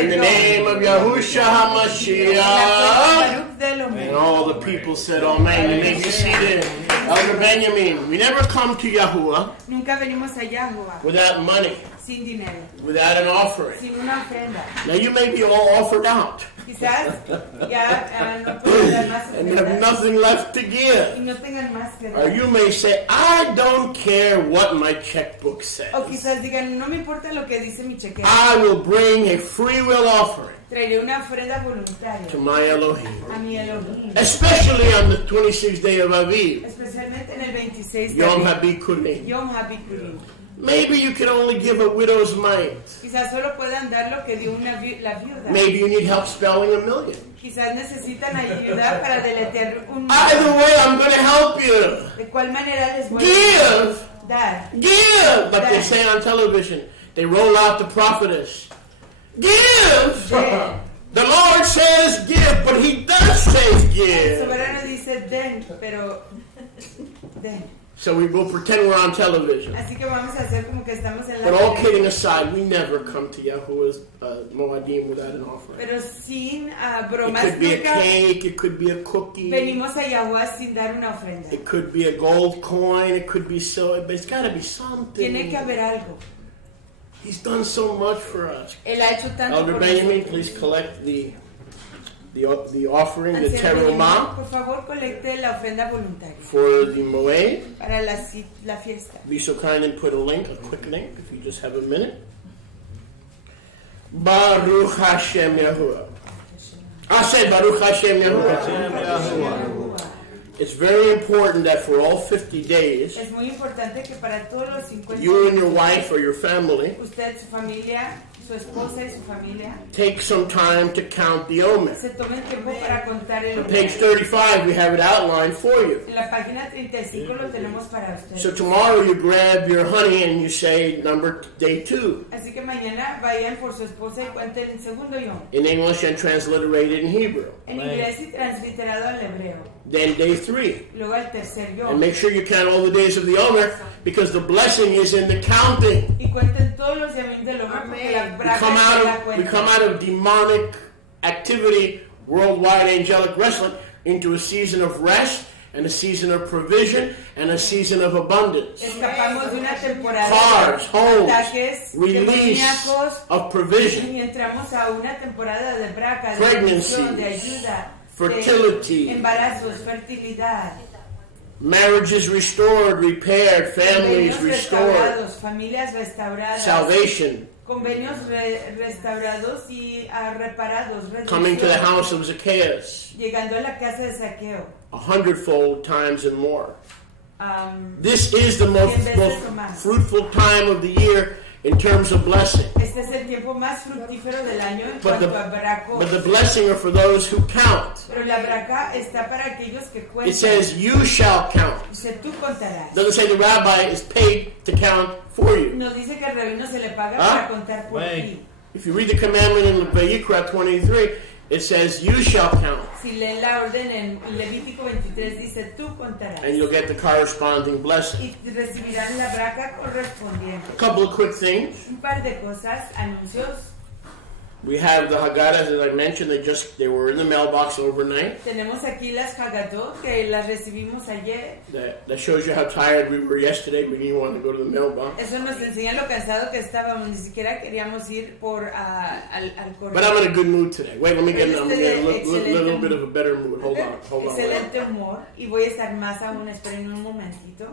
In the name of Yahushua HaMashiach. And all the people said, Amen. You may be seated. Elder Benjamin, we never come to Yahuwah Nunca venimos a Yahuwah without money, sin dinero, without an offering. sin una ofrenda. Now you may be all offered out Quizás ya no puedan dar más and have ofrendas nothing left to y give. no tengan más que Or dar. you may say, I don't care what my checkbook says. O quizás digan, no me importa lo que dice mi chequera. I will bring a free will offering Traeré una ofrenda voluntaria to my Elohim. a mi Elohim. Especially on the 26th day of Aviv, Especialmente en el 26 de Yom abril, HaBikurim. Yom HaBikurim. Maybe you can only give a widow's mite. Quizás solo puedan dar lo que dio la viuda. Maybe you need help spelling $1 million. Quizás necesitan ayuda para deletrear un Either way, I'm going to help you. ¿De cuál manera les voy Give! a dar? Give! But they say on television, they roll out the prophetess. Give! Den. The Lord says give, but he does say El give. soberano dice den, pero den. So we will pretend we're on television. Así que vamos a hacer como que estamos en la But all tele. kidding aside, we never come to Yahuwah's Moadim without an offering. Pero sin It bromas, could be a nunca cake, it could be a cookie, venimos a Yahuwah sin dar una ofrenda. it could be a gold coin, it could be silver, but it's got to be something. Tiene que haber algo. He's done so much for us. Él ha hecho tanto Elder por Benjamin, nosotros. please collect the offering, the Anciano Benjamin, terumah, por favor, colecte la ofrenda voluntaria for the moed. para la fiesta. Be so kind and put a quick link, if you just have a minute. Baruch Hashem Yahuwah. I said Baruch Hashem Yahuwah. It's very important that for all 50 days, Es muy importante que para todos los 50 you and your wife or your family usted, su familia, su esposa y su familia take some time to count the omer. se tomen tiempo para contar el On page omer. 35, we have it outlined for you. En la página 35 lo tenemos para ustedes. So tomorrow you grab your honey and you say day 2 Así que mañana vayan por su esposa y cuenten el segundo yom. in English and transliterated in Hebrew. En inglés y transliterado al hebreo. Then day 3. Luego el tercer And yom. make sure you count all the days of the omer because the blessing is in the counting. Y cuenten todos los yomim del omer porque la We braca come se la out cuenta. of demonic activity, worldwide angelic wrestling, into a season of rest and a season of provision and a season of abundance. Escapamos de una temporada Cars, de homes, ataques release demoníacos of provision, y entramos a una temporada de braca, de Pregnancies, bendición, de ayuda, fertility, de embarazos, fertilidad, marriages restored, repaired, families convenios restored, restaurados, familias restauradas, salvation, convenios restaurados y reparados, coming to the redención, house of Zacchaeus, llegando a la casa de Saqueo. 100-fold times and more. Um, This is the most fruitful time of the year in terms of blessing. Este es el tiempo más fructífero del año en But cuanto a bracos. the blessing are for those who count. Pero la braca está para aquellos que It cuentan. says you shall count. Dice, tú contarás. It doesn't say the rabbi is paid to count for you. Nos dice que el rabino se le paga Ah. para contar por ti. If you read the commandment in Vayikra 23, it says you shall count. Si leen la orden en Levítico 23 dice, tú contarás. And you'll get the corresponding blessing. Y recibirán la braca A correspondiente. couple of quick things. Un par de cosas, anuncios. We have the Haggadahs, as I mentioned, they were in the mailbox overnight. Tenemos aquí las Haggadot que las recibimos ayer. That shows you how tired we were yesterday. We didn't want to go to the mailbox. Eso nos enseña lo cansado que estábamos. Ni siquiera queríamos ir por al correo. But I'm in a good mood today. Wait, let me get Pero a little bit of a better mood. Hold on. Excelente humor. Y voy a estar más aún. Esperen un momentito.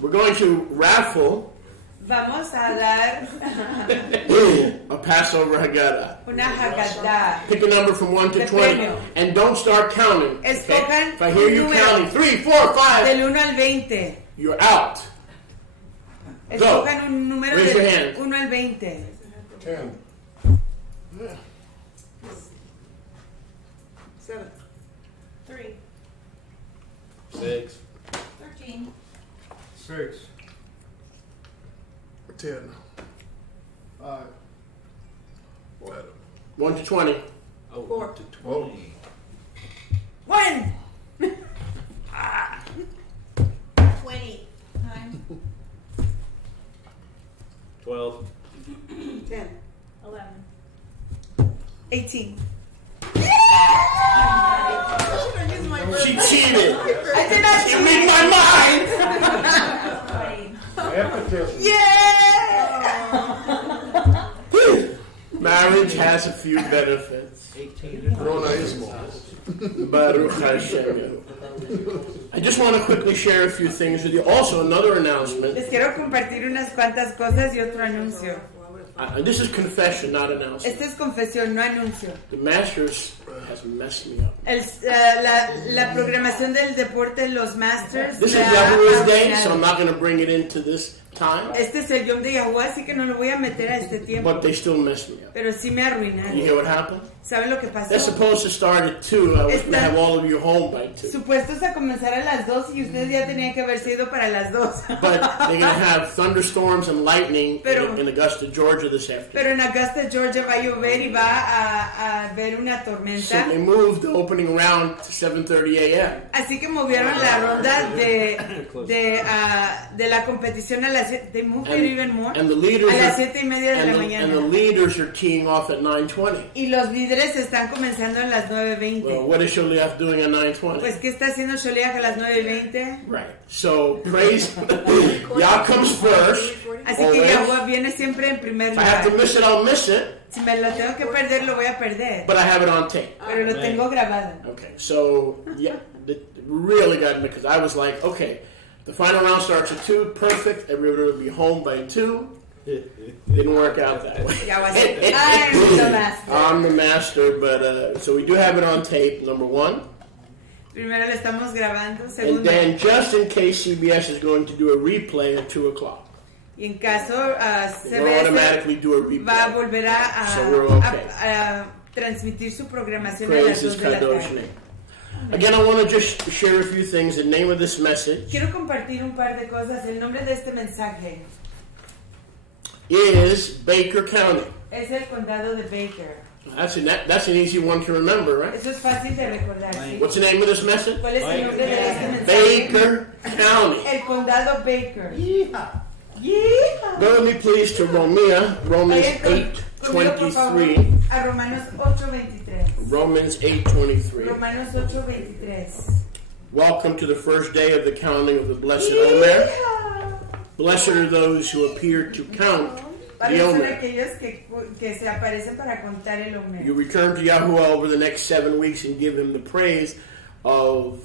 We're going to raffle Vamos a dar a Passover Haggadah. una Haggadah. Pick a number from 1 to De 20 premio. and don't start counting. Okay? Escojan If I hear un you número. counting 3, 4, 5, Del 1 al 20. you're out. Escojan un número Raise your del hand. 1 al 20. 10. 7. 3, 6. 13, 6. 10. 5. 1 to 20. Oh, 4. to 20. 1. 20. Time. 12. 10. 11. 18. She cheated. I did not You read my mind. 20. I have to tell you. Yeah! Marriage has a few benefits. 18. Ronaismo. Baruch Hashem. I just want to quickly share a few things with you. Also, another announcement. Les quiero compartir unas cuantas cosas y otro anuncio. This is confession, not announcement. Esta es confesión, no anuncio. The Masters has messed me up. La programación del deporte, los Masters. This is la ha Yahuwah's day, arruinado. so I'm not going to bring it into this time. Este es el Yom de Yahuwah, así que no lo voy a meter a este tiempo. But they still messed me up. Pero sí me You arruinaron. hear what happened? ¿Saben lo que pasó? They're supposed to start at 2. I was going to have all of you home by 2. Supuestos a comenzar a las 2 y ustedes ya tenían que haberse ido para las 2. But they're going to have thunderstorms and lightning Pero- in Augusta, Georgia this afternoon. Pero en Augusta, Georgia va a llover y va a haber una So tormenta. they moved the opening round to 7:30 a.m. Así que movieron la ronda de la competición a las 7. They moved it even more. And the leaders A las are, 7:30 de la and the mañana. leaders are teeing off at 9:20. Y los líderes están comenzando a las Well, 9:20. what is Sholiach doing at 9:20? Pues, ¿qué está haciendo Sholiach a las 9:20? Right. So praise Yah comes first. Así que always. Yahuwah viene siempre en primer If I have to lugar. miss it, I'll miss it. Si me lo tengo que perder, lo voy a perder. But I have it on tape. Pero lo tengo grabado. Okay. So yeah, it really got me because I was like, okay, the final round starts at 2. Perfect. Everybody will be home by 2. Didn't work out that way. Ya va a ser. I'm the master. I'm the master, but so we do have it on tape. Number 1. Primero lo estamos grabando. And Segundo. then, just in case CBS is going to do a replay at 2 o'clock, Y en caso they'll CBS automatically do a va a replay. volver So we're okay. a transmitir su programación a las Praise His 2 de la Kadosh tarde. name. Again, I want to just share a few things. The name of this message Quiero compartir un par de cosas. El nombre de este mensaje is Baker County. es el condado de Baker. That's an easy one to remember, right? Eso es fácil de recordar. ¿sí? What's the name of this message? ¿Cuál es el nombre de este mensaje? Baker County. El condado Baker. Yeehaw. Yeah. Go with me, please, to Romans Vayan conmigo, por favor, 8:23. a Romanos 8:23. Romans 8:23. Romanos 8:23. Welcome to the first day of the counting of the blessed Omer. Blessed are those who appear to count the Son Omer. aquellos que se aparecen para contar el Omer. You return to Yahuwah over the next 7 weeks and give him the praise of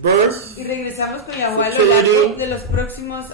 birth, Y regresamos con Yahuwah a lo largo de los próximos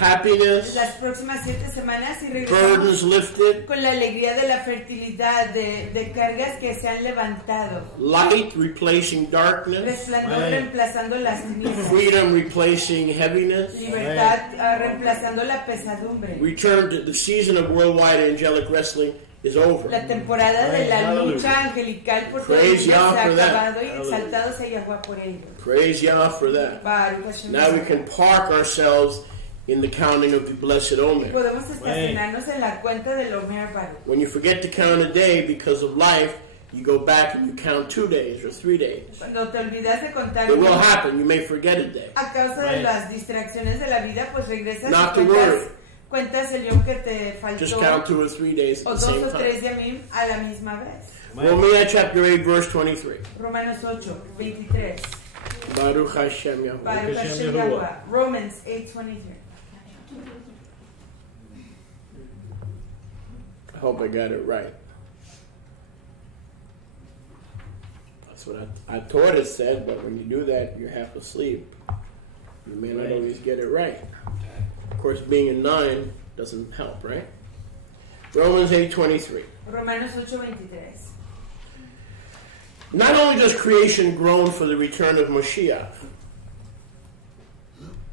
happiness, las próximas 7 semanas y regresamos burdens lifted, con la alegría de la fertilidad, de cargas que se han levantado, light replacing darkness, resplandor reemplazando las tinieblas, freedom replacing heaviness. libertad reemplazando la pesadumbre. Return to the season of worldwide angelic wrestling is over. La temporada de la lucha angelical por todo el Praise mundo se Yah ha for that. acabado y exaltado sea Yahuwah por ello. Praise Yah for that. Baruch Hashem. Now we can park ourselves in the counting of the blessed Omer. Podemos estacionarnos en la cuenta del Omer Baruch. When you forget to count a day because of life, you go back and you count 2 days or 3 days. Cuando te olvidas de contar It will happen. You may forget a day. a causa de las distracciones de la vida, pues regresas Not y to worry. cuentas el yom que te Just faltó count 2 or 3 days o at the 2 same o 3 time. yamim a la misma vez. Romans chapter 8, verse 23. Romanos 8:23. Baruch Hashem Yahuwah. Baruch Hashem Yahuwah. Romans 8:23. I hope I got it right. That's what I thought it said, but when you do that, you're half asleep. You may not always get it right. Of course, being a 9 doesn't help, right? Romans 8:23. Romanos 8:23. Not only does creation groan for the return of Moshiach,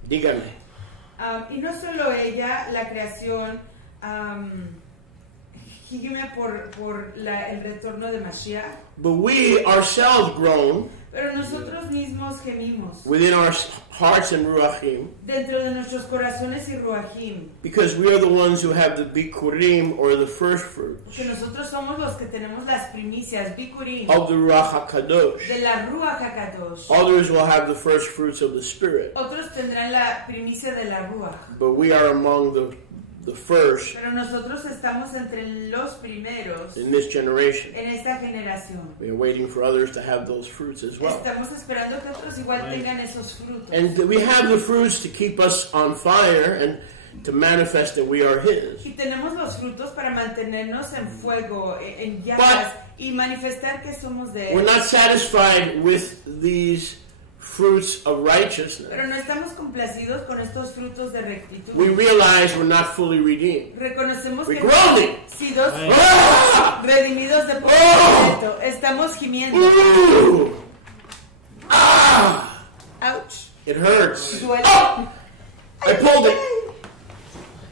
dígame, Y no solo ella, la creación, gime por el retorno de Mashiach, but we ourselves groan pero nosotros mismos gemimos within our hearts and ruachim, dentro de nuestros corazones y ruajim, because we are the ones who have the bikurim, or the first fruits, que nosotros somos los que tenemos las primicias, bikurim, of the Ruach HaKadosh. de la Ruach HaKadosh. Others will have the first fruits of the Spirit, Otros tendrán la primicia de la Ruach, but we are among the first pero nosotros estamos entre los primeros in this generation. en esta generación. We are waiting for others to have those fruits as well. Estamos esperando que otros igual tengan esos frutos. And we have the fruits to keep us on fire and to manifest that we are His. Y tenemos los frutos para mantenernos en fuego, en llamas, y manifestar que somos de We're Él. not satisfied with these fruits of righteousness. Pero no estamos complacidos con estos frutos de rectitud. We realize we're not fully redeemed. Reconocemos We're que groaning. sidos Ah! redimidos de por Oh! completo. Estamos gimiendo. Ooh! Ah! Ouch. It hurts. Duele. Oh! I pulled it.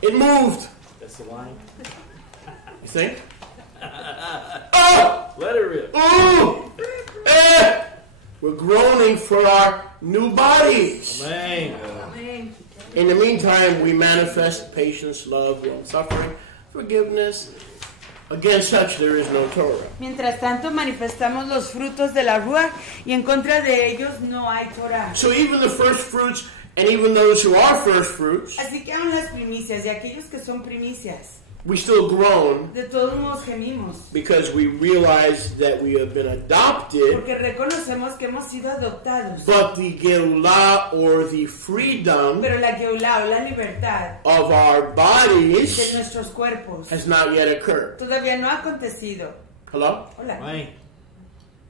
It moved. That's the line. You think? Oh! Let it rip. Oh! We're groaning for our new bodies. Amen. Amén. In the meantime, we manifest patience, love, long-suffering, forgiveness. Against such there is no Torah. Mientras tanto manifestamos los frutos de la Ruach y en contra de ellos no hay Torah. So even the first fruits, and even those who are first fruits, Así que aún las primicias y aquellos que son primicias, we still groan de todos modos gemimos. because we realize that we have been adopted, Porque reconocemos que hemos sido adoptados. but the Geulah, or the freedom Pero la Geulah o la libertad of our de bodies, nuestros cuerpos has not yet occurred. todavía no ha acontecido. Hello? Hola. Amen.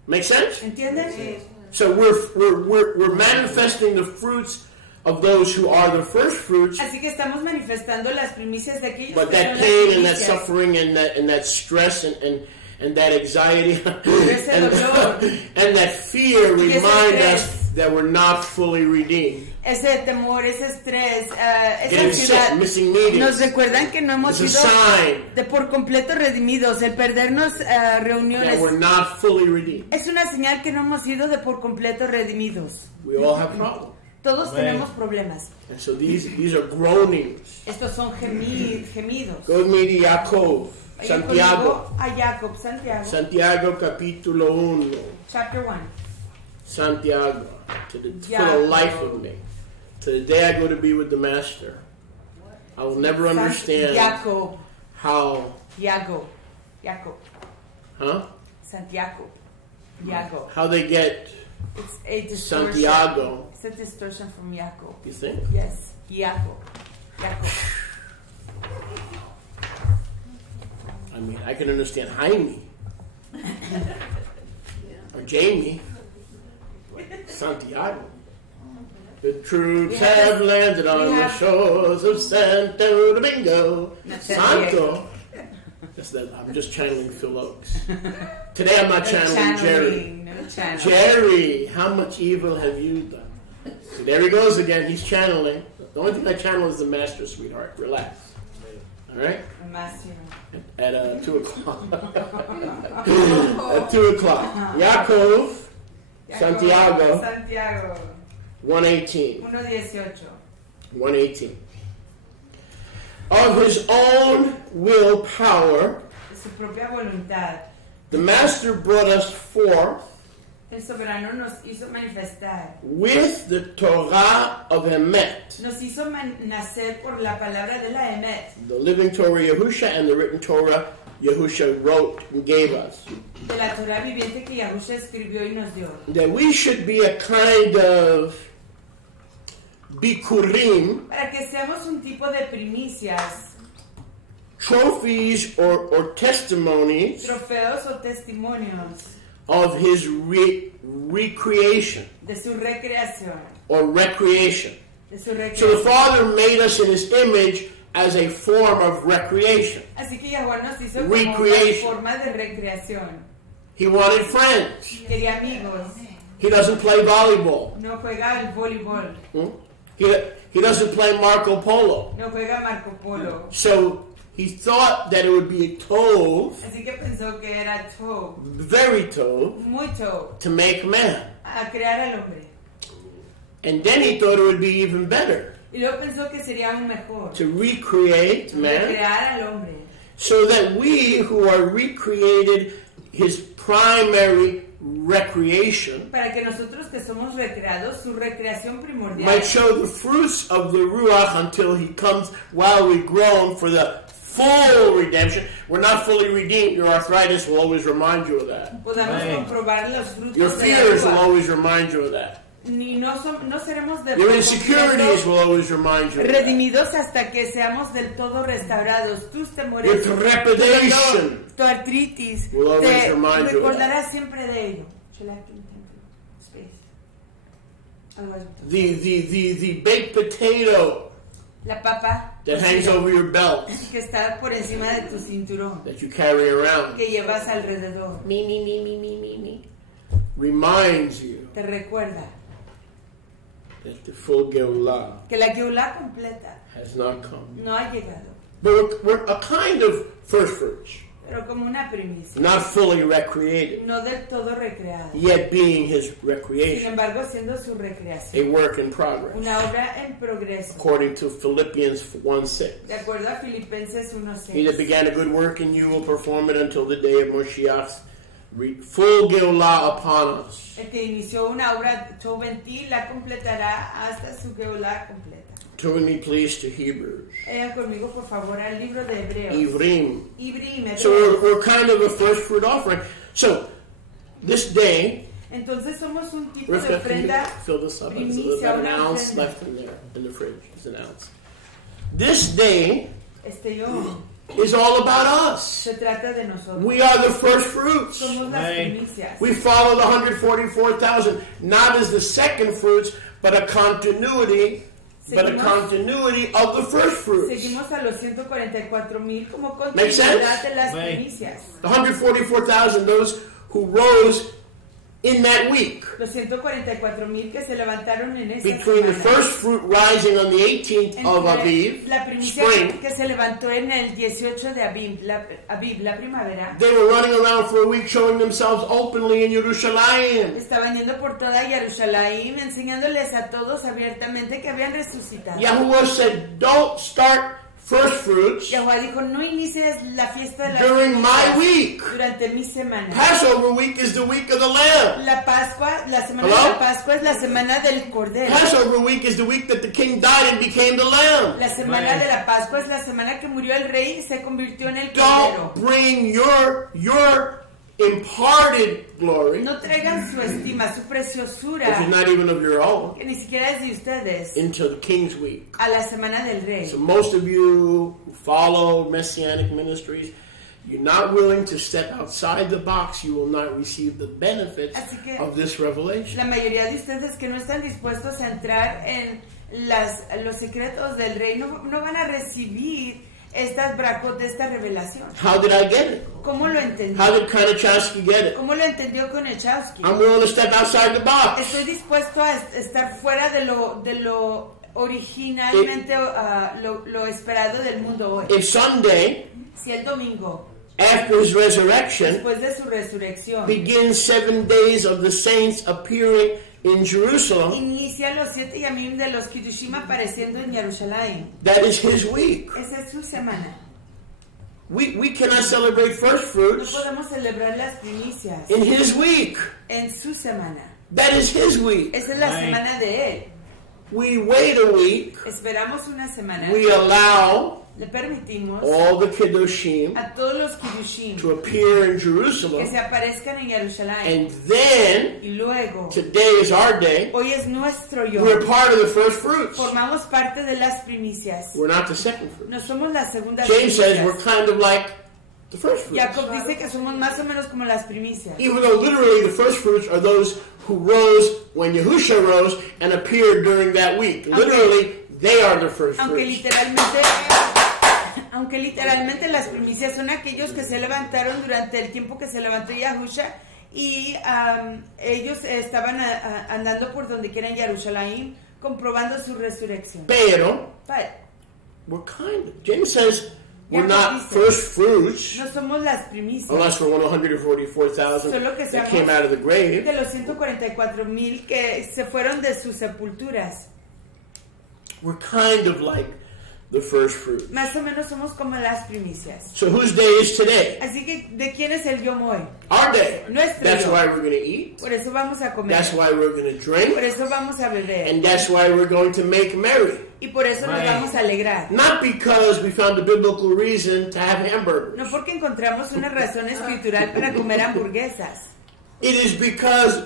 Make sense? ¿Entienden? So we're manifesting the fruits of those who are the first fruits, Así que estamos manifestando las primicias de aquellos but que that son pain las and that primicias. suffering and that stress and that anxiety ese and, dolor. and that fear Y ese remind estrés. us that we're not fully redeemed. Ese temor, ese estrés, esa Getting sick, ansiedad missing meetings. nos recuerdan que no hemos It's sido a sign de por completo redimidos. El perdernos that reuniones we're not fully redeemed. es una señal que no hemos sido de por completo redimidos. We all have problems. Todos Amén. tenemos problemas. And so these are groanings. Estos son gemidos. Go with me to Yaakov, Vayan Santiago. conmigo a Jacob, Santiago, Santiago capítulo 1. chapter 1. Santiago, for the Jacob. life of me. To the day I go to be with the Master. I will never understand Jacob, how, Jacob, huh? Santiago, Jacob. How they get It's a distortion. Santiago, It's a distortion from Jacob. you think? Yes, Jacob. I mean, I can understand Jaime. Or Jamie. Santiago. The troops have landed on the shores of Santo Domingo. Santo. That's that. I'm just channeling Phil Oakes. Today I'm not channeling Jerry. No channeling. Jerry, how much evil have you done? See, there he goes again. He's channeling. The only thing I channel is the Master, sweetheart. Relax. All right? At 2 o'clock. At 2 o'clock. Yaakov, Santiago, Santiago 1:18. 1:18. 1:18. Of his own willpower, De su propia voluntad, the Master brought us forth el soberano nos hizo manifestar. with the Torah of Emet, Nos hizo nacer por la palabra de la Emet, the living Torah Yahusha, and the written Torah Yahusha wrote and gave us. de la Torah viviente que Yahusha escribió y nos dio. That we should be a kind of bikurim, Para que seamos un tipo de primicias, trophies or testimonies trofeos o testimonios of his recreation de su recreación. or recreation. De su So the recreación. Father made us in his image as a form of recreation. Así que Yahweh nos hizo como una Recreation. forma de recreación. He wanted friends. Quería amigos. He doesn't play volleyball. No juega al voleibol. He doesn't play Marco Polo. No juega Marco Polo. So he thought that it would be tov, Así que pensó que era tov, very tov, muy tov, to make man. a crear al hombre. And then he thought it would be even better Y luego pensó que sería aún mejor to recreate man, recrear al hombre. so that we who are recreated, his primary recreation, Para que nosotros que somos recreados, su recreación primordial, might show the fruits of the Ruach until he comes while we groan for the full redemption. We're not fully redeemed. Your arthritis will always remind you of that. podamos Amén. comprobar los frutos Your de la fears will uva. always remind you of that. Ni no seremos de Your por insecurities completo will always remind you of that. redimidos hasta que seamos del todo restaurados. Tus temores, Your tu trepidation dolor, tu artritis, will always te remind you of recordarás siempre de ello. Shall I have space? Otherwise- The baked potato La papa that hangs over your belt que está por encima de tu cinturón, that you carry around que llevas alrededor, reminds you te recuerda that the full Geulah que la Geulah completa has not come. no ha llegado, But we're a kind of first fruits, pero como una primicia, not fully recreated, no del todo recreada, yet being his sin recreation, embargo siendo su a recreación, work in progress, una obra en progreso, according to Philippians 1:6. de acuerdo a Filipenses He that 1:6. began a good work in you will perform it until the day of Moshiach's full Geulah upon us. El que inició una obra en ti la completará hasta su Geulah completa. Turn me please to Hebrews. Vayan conmigo por favor al libro de Hebreos. Ivrim. Ibrim, So Hebreos. we're kind of a first fruit offering. So this day, Entonces somos un tipo de Rivka, can you ofrenda. fill this up? There's primicia, about an una ounce ofrenda. left in there, in the fridge. There's an ounce. This day Yo, is all about us. se trata de nosotros. We are the first fruits. Somos las Amén. primicias. We follow the 144,000, not as the second fruits, but a continuity of the first fruits. Seguimos a los 144,000 como Make sense? continuidad de las Amén. primicias. The 144,000, those who rose in that week. Los 144,000 que se levantaron en esa Between the semana. first fruit rising on the 18th of Entre Aviv, la primicia spring, que se levantó en el 18 de Aviv, la primavera. they were running around for a week showing themselves openly in Jerusalem. Estaban yendo por toda Jerusalén enseñándoles a todos abiertamente que habían resucitado. Yahuwah said, don't start first fruits Yahuwah dijo, no inicies la fiesta de las during my primicias week. durante mi semana. Passover week is the week of the Lamb. La Pascua, la semana Hello? de la Pascua es la semana del Cordero. Passover week is the week that the king died and became the Lamb. La semana Amén. de la Pascua es la semana que murió el rey y se convirtió en el Cordero. Don't bring your imparted glory, No traigan su estima, su which is preciosura, not even of your own, que ni siquiera es de ustedes, into the king's week. a la semana del rey. So most of you who follow Messianic ministries, you're not willing to step outside the box, you will not receive the benefits Así que of this revelation. la mayoría de ustedes que no están dispuestos a entrar en los secretos del rey no van a recibir estas bracot de esta revelación. How did I get it? ¿Cómo lo entendió? How did Kanachowski get it? ¿Cómo lo entendió con Echowski? I'm willing to step outside the box. Estoy dispuesto a estar fuera de lo originalmente lo esperado del mundo hoy. If Sunday, Si el domingo, after his resurrection, después de su resurrección, begins 7 days of the saints appearing in Jerusalem, inicia los 7 yamim de los Kiddushim apareciendo en Jerusalén. that is his week. Esa es su semana. We cannot celebrate first No fruits podemos celebrar las primicias in his week. en su semana. That is his week. Esa es la Right. semana de él. We wait a week. Esperamos una semana. We allow Le permitimos all the Kiddushim a todos los Kiddushim to appear in que Jerusalem. se aparezcan en Jerusalén. And then, Y luego, today is our day. hoy es nuestro yo. We're part of the first fruits. Formamos parte de las primicias. We're not the second fruit. No somos las segundas James says we're primicias. kind of like the first fruits. Jacob dice que somos más o menos como las primicias. Even though literally the first fruits are those who rose when Yahusha rose and appeared during that week. Literally, they are the first Aunque fruits. literalmente las primicias son aquellos que se levantaron durante el tiempo que se levantó Yahusha y ellos estaban andando por donde quiera en Jerusalén comprobando su resurrección. Pero, But, we're kind of. James says we're Jacob not dice, first fruits no somos las primicias. unless we're one of 144,000 Solo que that seamos came out of the grave. de los 144,000 que se fueron de sus sepulturas. We're kind of like the first fruit. Más o menos somos como las primicias. So whose day is today? Así que, ¿de quién es el Yom hoy? Our day. Nuestro That's yo. why we're going to eat. Por eso vamos a comer. That's why we're going to Por drink. eso vamos a beber. And that's why we're going to make merry. Y por eso nos Right. vamos a alegrar. Not because we found a biblical reason to have hamburgers. No porque encontramos una razón espiritual para comer hamburguesas. It is because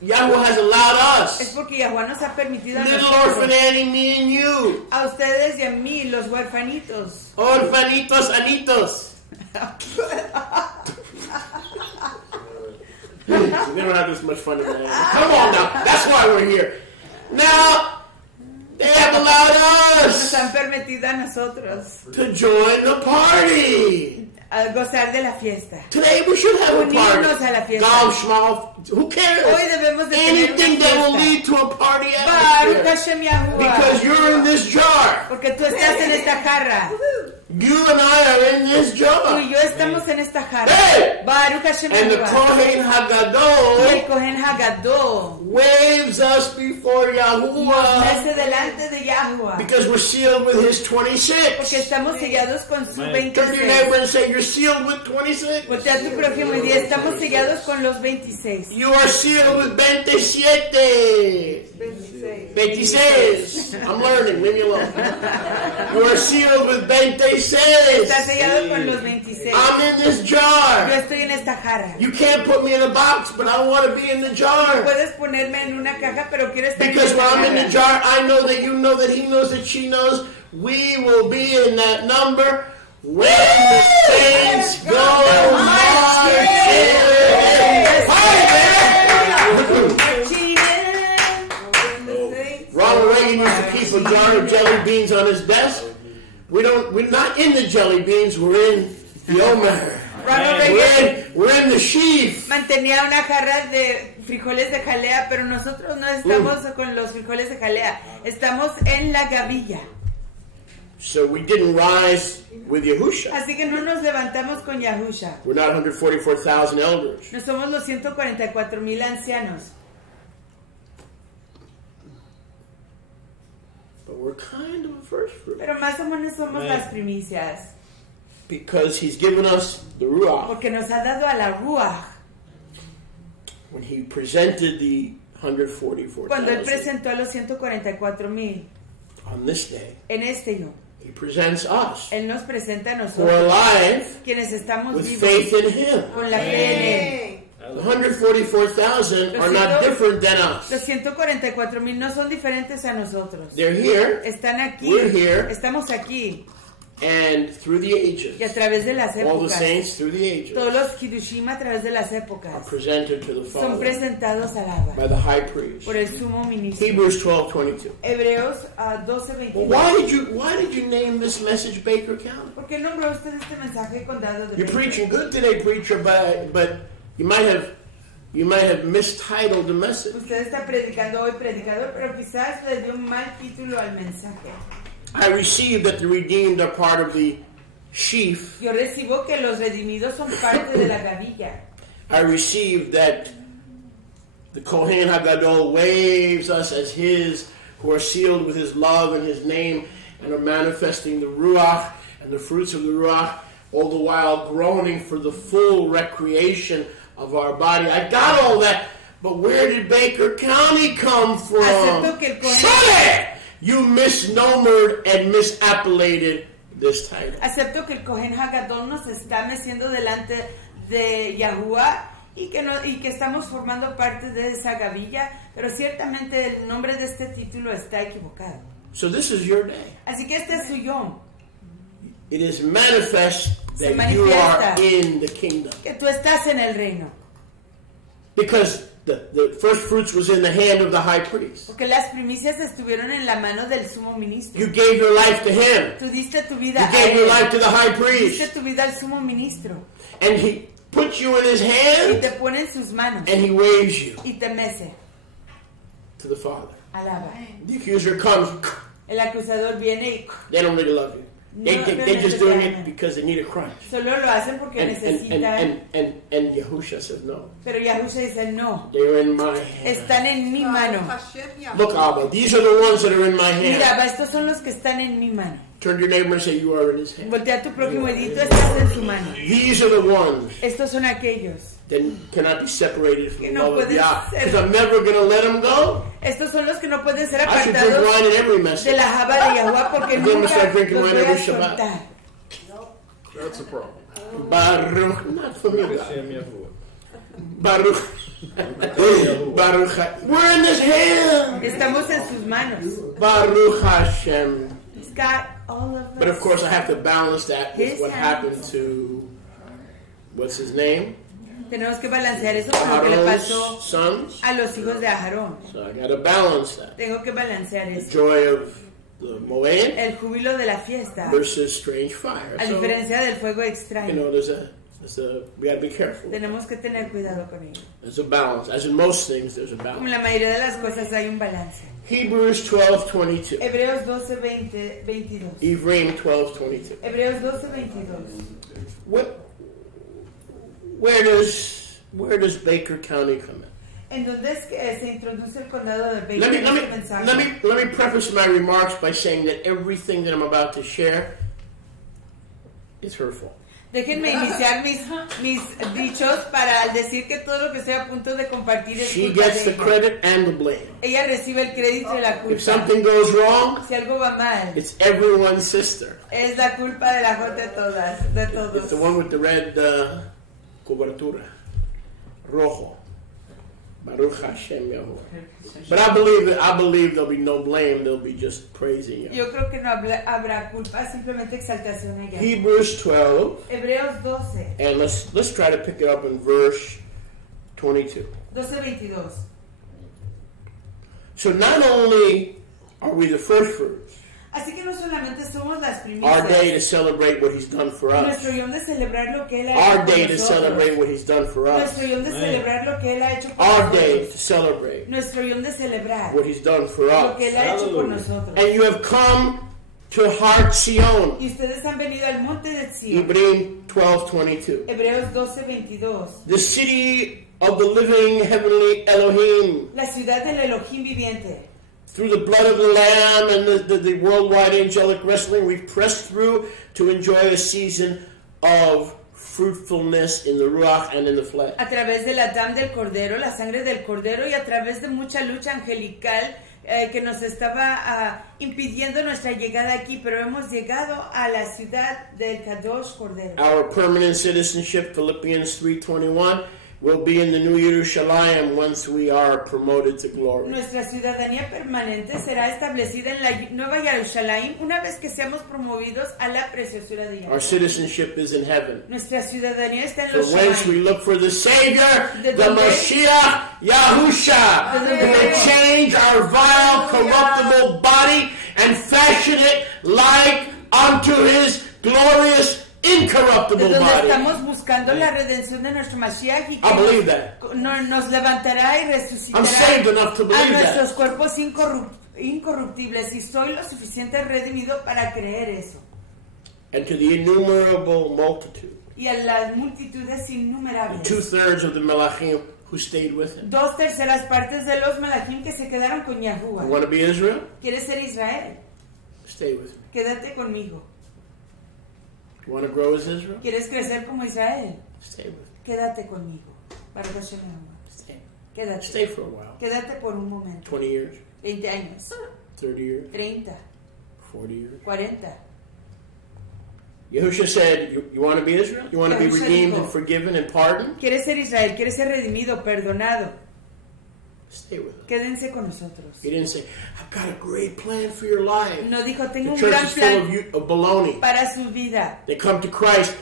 Yahweh has allowed Es us, porque Yahuwah nos ha permitido a little orphan nosotros, Annie, me and you, a ustedes y a mí, los huerfanitos. orfanitos, anitos. We don't have this much fun in that. Come on now, that's why we're here. Now, they have allowed Nos us han permitido a nosotros to join the party. gozar de la fiesta. Today we should have a Unirnos a la party. fiesta. Golf, small, who cares? Hoy debemos de tener Anything una that will fiesta. lead to a party Baruch atmosphere. Hashem Yahuwah. Because you're in this jar. Porque tú estás en esta jarra. You and I are in this Tú jar. y yo estamos en esta jarra. Hey! Baruch Hashem And the Yahuwah. Kohen Y el Hagadol Kohen Hagadol waves us before nos Yahuwah mece delante de Yahuwah. because we're sealed with his Porque 26. estamos sellados con su Amén. Turn to your neighbor 26. and say, you're sealed with 26. Voltea a tu prójimo y di, estamos sellados con los 26. You are sealed with 27. 26. I'm learning, leave me alone. You are sealed with 26. Estás sellado con los 26. I'm in this Yo jar. estoy en esta jarra. You can't put me in a box, but I want to be in the jar. Puedes ponerme en una caja, pero quiero estar Because en when esta I'm in the jarra. jar, I know that you know that he knows that she knows. We will be in that number when the saints go marching. Ronald Reagan used to keep a jar of jelly beans on his desk. We're not in the jelly beans, we're in the Omer. Ronald Reagan We're in the sheaf. mantenía una jarra de frijoles de jalea, pero nosotros no estamos con los frijoles de jalea, estamos en la gavilla. So we didn't rise with Yahusha. Así que no nos levantamos con Yahusha. We're not 144,000 elders. No somos los 144,000 ancianos, But we're kind of a first fruit. pero más o menos somos las primicias, Because he's given us the Ruach. porque nos ha dado a la Ruach. When he presented the Cuando Él 144,000 presentó a los 144,000 on this day, en este yo, he presents us Él nos presenta a who are nosotros, alive quienes estamos with vivos, faith in him. con la fe en Él. The 144,000 are not different than Los us. 144,000 no son diferentes a nosotros. They're here, Están aquí, We're here. estamos aquí, and through the ages, y a través de las all the épocas, saints through the ages todos los Kiddushim a través de las are épocas presented to the son Father presentados al Abba by the high priest. por el sumo ministro. Hebrews 12:22. Hebreos Well, 12:22. why did you name this message Baker County? ¿Por qué nombró usted este mensaje condado de You're Baker? preaching good today, preacher, but you might have mistitled the message. Usted está predicando hoy, predicador, pero quizás le dio un mal título al mensaje. I received that the redeemed are part of the sheaf. Yo recibo que los redimidos son parte de la gavilla. I received that the Kohen Hagadol waves us as his, who are sealed with his love and his name, and are manifesting the Ruach and the fruits of the Ruach, all the while groaning for the full recreation of our body. I got all that, but where did Baker County come from? Acepto que el Kohen- Shut it! You misnomered and misappellated this title. Acepto que el Kohen Hagadol nos está meciendo delante de Yahuwah y que estamos formando parte de esa gavilla, pero ciertamente el nombre de este título está equivocado. So this is your day. Así que este es su yom, It is manifest Se that you are manifiesta. in the kingdom. que tú estás en el reino, Because the first fruits was in the hand of the high priest. porque las primicias estuvieron en la mano del sumo ministro. You gave your life to him. Tú diste tu vida You a gave your él, life to the high diste priest. tu vida al sumo ministro And he put you in his y hand te pone en sus manos and he waves you y te mece, to the Father. alaba. The accuser comes. El acusador viene y They don't really love you. They're just doing it because they need a crunch. solo lo hacen porque necesitan, And Yahusha says no. pero Yahusha dice no, They're in my hand. están en mi mano. Look, Abba, these are the ones that are in my hand. Mira, Abba, estos son los que están en mi mano. Turn to your neighbor and say, you are in his hand. Voltea a tu prójimo y di, tú estás en su mano. These are the ones Estos son aquellos. that cannot be separated from Que the no love of pueden Yah. ser- Because I'm never going to let them go. Estos son los que no pueden ser I should drink apartados wine in every de message. la java de Yahuwah porque I'm gonna nunca start drinking los wine voy a every Shabbat. soltar. That's a problem. Baruch, not for me, God. Hashem Yahuwah. Baruch. Baruch. We're in his hand. Estamos en sus manos. Baruch Hashem. He's got all of us. But of course, I have to balance that with His what hand. happened to, what's his name? Tenemos que balancear eso con lo que le Aaron's pasó sons. a los hijos de Aarón. So I got to balance that. Tengo que balancear The eso. joy of moed el júbilo de la fiesta, versus strange fire. a So, diferencia del fuego you extraño. know, we gotta be careful. Tenemos que tener cuidado con ello. There's a balance. As in most things, there's a Como balance. en la mayoría de las cosas hay un balance. Hebrews 12:22. Hebreos 12, 20, 22. Ephraim 12:22. Hebreos 12, 22. Where does Baker County come in? En donde es que se introduce el condado de Baker. Let en este mensaje. me preface my remarks by saying that everything that I'm about to share is her fault. Déjenme iniciar mis dichos para decir que todo lo que estoy a punto de compartir es She culpa gets de the ella. credit and the blame. Ella recibe el crédito y la If culpa. something goes wrong, Si algo va mal, it's everyone's sister. es la culpa de la gente de todas, de It's todos. the one with the red cobertura, rojo. Baruch Hashem Yahuwah. But I believe there'll be no blame. There'll be just praising Yahweh. Yo creo que no habrá culpa, simplemente exaltación allá. Hebrews 12, Hebreos 12, and let's try to pick it up in verse 22. 12, 22. So not only are we the first fruits, Así que no solamente somos las our day to primicias, celebrate what He's done for us, nuestro yom de celebrar lo que Él ha our hecho day por to nosotros, celebrate what He's done for us, nuestro yom de celebrar lo que Él ha hecho por our day to nosotros, celebrate nuestro yom de celebrar what He's done for lo que us. Él ha hecho por Hallelujah. nosotros. And you have come to Heart Zion. Y ustedes han venido al monte de Sion. Hebrews 12:22. Hebreos 12, 22. The city of the living heavenly Elohim. La ciudad del Elohim viviente. Through the blood of the Lamb and the worldwide angelic wrestling, we've pressed through to enjoy a season of fruitfulness in the Ruach and in the flesh. A través del Adán del Cordero, la sangre del Cordero y a través de mucha lucha angelical que nos estaba impidiendo nuestra llegada aquí, pero hemos llegado a la ciudad del Kadosh Cordero. Our permanent citizenship, Philippians 3:21, will be in the New Yerushalayim once we are promoted to glory. Nuestra ciudadanía permanente será establecida en la Nueva Jerusalén una vez que seamos promovidos a la preciosura de Our Yahweh. citizenship is in heaven. Nuestra ciudadanía está en From los whence we Shamayim. look for the Savior, ¿De the dónde? Mashiach, Yahusha, who will change our vile, corruptible body and fashion it like unto His glorious, De incorruptible donde body. estamos buscando la redención de nuestro Mashiach y I believe que that. nos levantará y I'm resucitará saved enough to a believe nuestros that. cuerpos incorruptibles y soy lo suficiente redimido para creer eso. And to the innumerable multitude, Y a las multitudes innumerables, 2/3 of the Melachim who stayed with Him. 2/3 partes de los Malachim que se quedaron con Yahuwah. You want to be Israel? ¿Quieres ser Israel? Stay with me. Quédate conmigo. You want to grow as Israel? ¿Quieres crecer como Israel? Stay with me. Quédate conmigo. Para Hashem Yahuwah. Stay. Quédate. Stay for a while. Quédate por un momento. 20 years, 20 años, 30 years, 30, 40 years. 40. Yahushua said, you want to be Israel? You want to be Yahushua redeemed dijo, and forgiven and pardoned? ¿Quieres ser Israel? ¿Quieres ser redimido, perdonado? Stay with him. Quédense con nosotros. He didn't say, I've got a great plan for your life. No dijo, tengo The un church gran is full of, plan of baloney. para su vida. They come to Christ.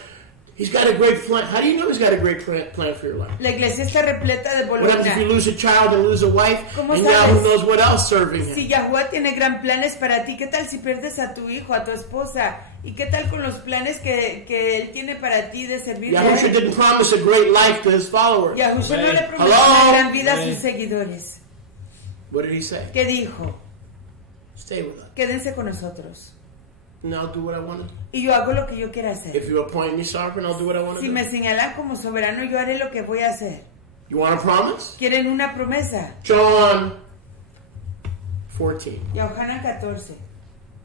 He's got a great plan. How do you know He's got a great plan for your life? La iglesia está repleta de What happens if you bologna. lose a child and lose a wife? ¿Cómo And now who sabes? knows what else serving Si Him? Yahuwah tiene gran planes para ti, ¿qué tal si pierdes a tu hijo, a tu esposa? ¿Y qué tal con los planes que Él tiene para ti de servir a Yahushua Él? didn't promise a great life to His followers. Yahushua no le prometió Hello? una gran vida a sus seguidores. What did He say? ¿Qué dijo? Stay with us. Quédense con nosotros. And I'll do what I want to do. Y yo hago lo que yo quiera hacer. If you appoint me sovereign, I'll do what I want to Si do. me señalan como soberano, yo haré lo que voy a hacer. You want a promise? ¿Quieren una promesa? John 14. Yohanan 14.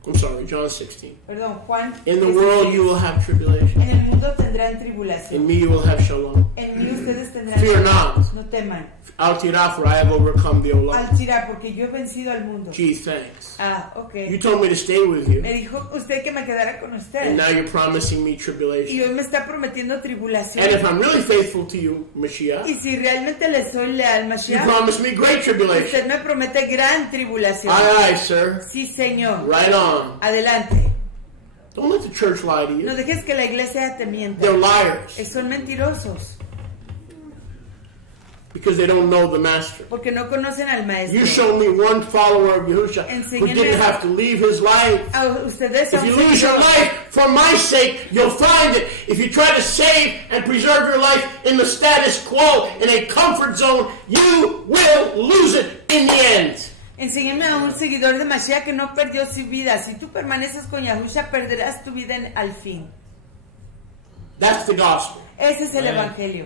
I'm sorry, John 16. Perdón, Juan. In the 16. world you will have tribulation. En el mundo tendrán In tribulación. me you will have shalom. En mí ustedes tendrán. Fear not. No teman. Al tirah, for I have overcome the Al olam. tirar, porque yo he vencido al mundo. Gee, thanks. Ah, ok. You told me to stay with you, Me dijo usted que me quedara con and usted. now you're promising me Y tribulation. hoy me está prometiendo And if tribulación. I'm really faithful to you, Mashiach, Y si realmente le soy leal, you Mashiach, promised me great tribulation. usted me promete gran tribulación. Aye, aye, sir. Sí, Señor. Right on. Adelante. Don't let the church lie to No you. dejes que la iglesia te mienta. They're liars. Son mentirosos. Because they don't know the master. Porque no conocen al maestro. You show me one follower of Yahushua who Enséñenme didn't have to leave his life. A ustedes If you lose your life for my sake, you'll find it. If you try to save and preserve your life in the status quo, in a comfort zone, you will lose it in the end. Enséñenme a un seguidor de Mashiach que no perdió su vida. Si tú permaneces con Yahusha, perderás tu vida al fin. That's the gospel. Ese es el evangelio.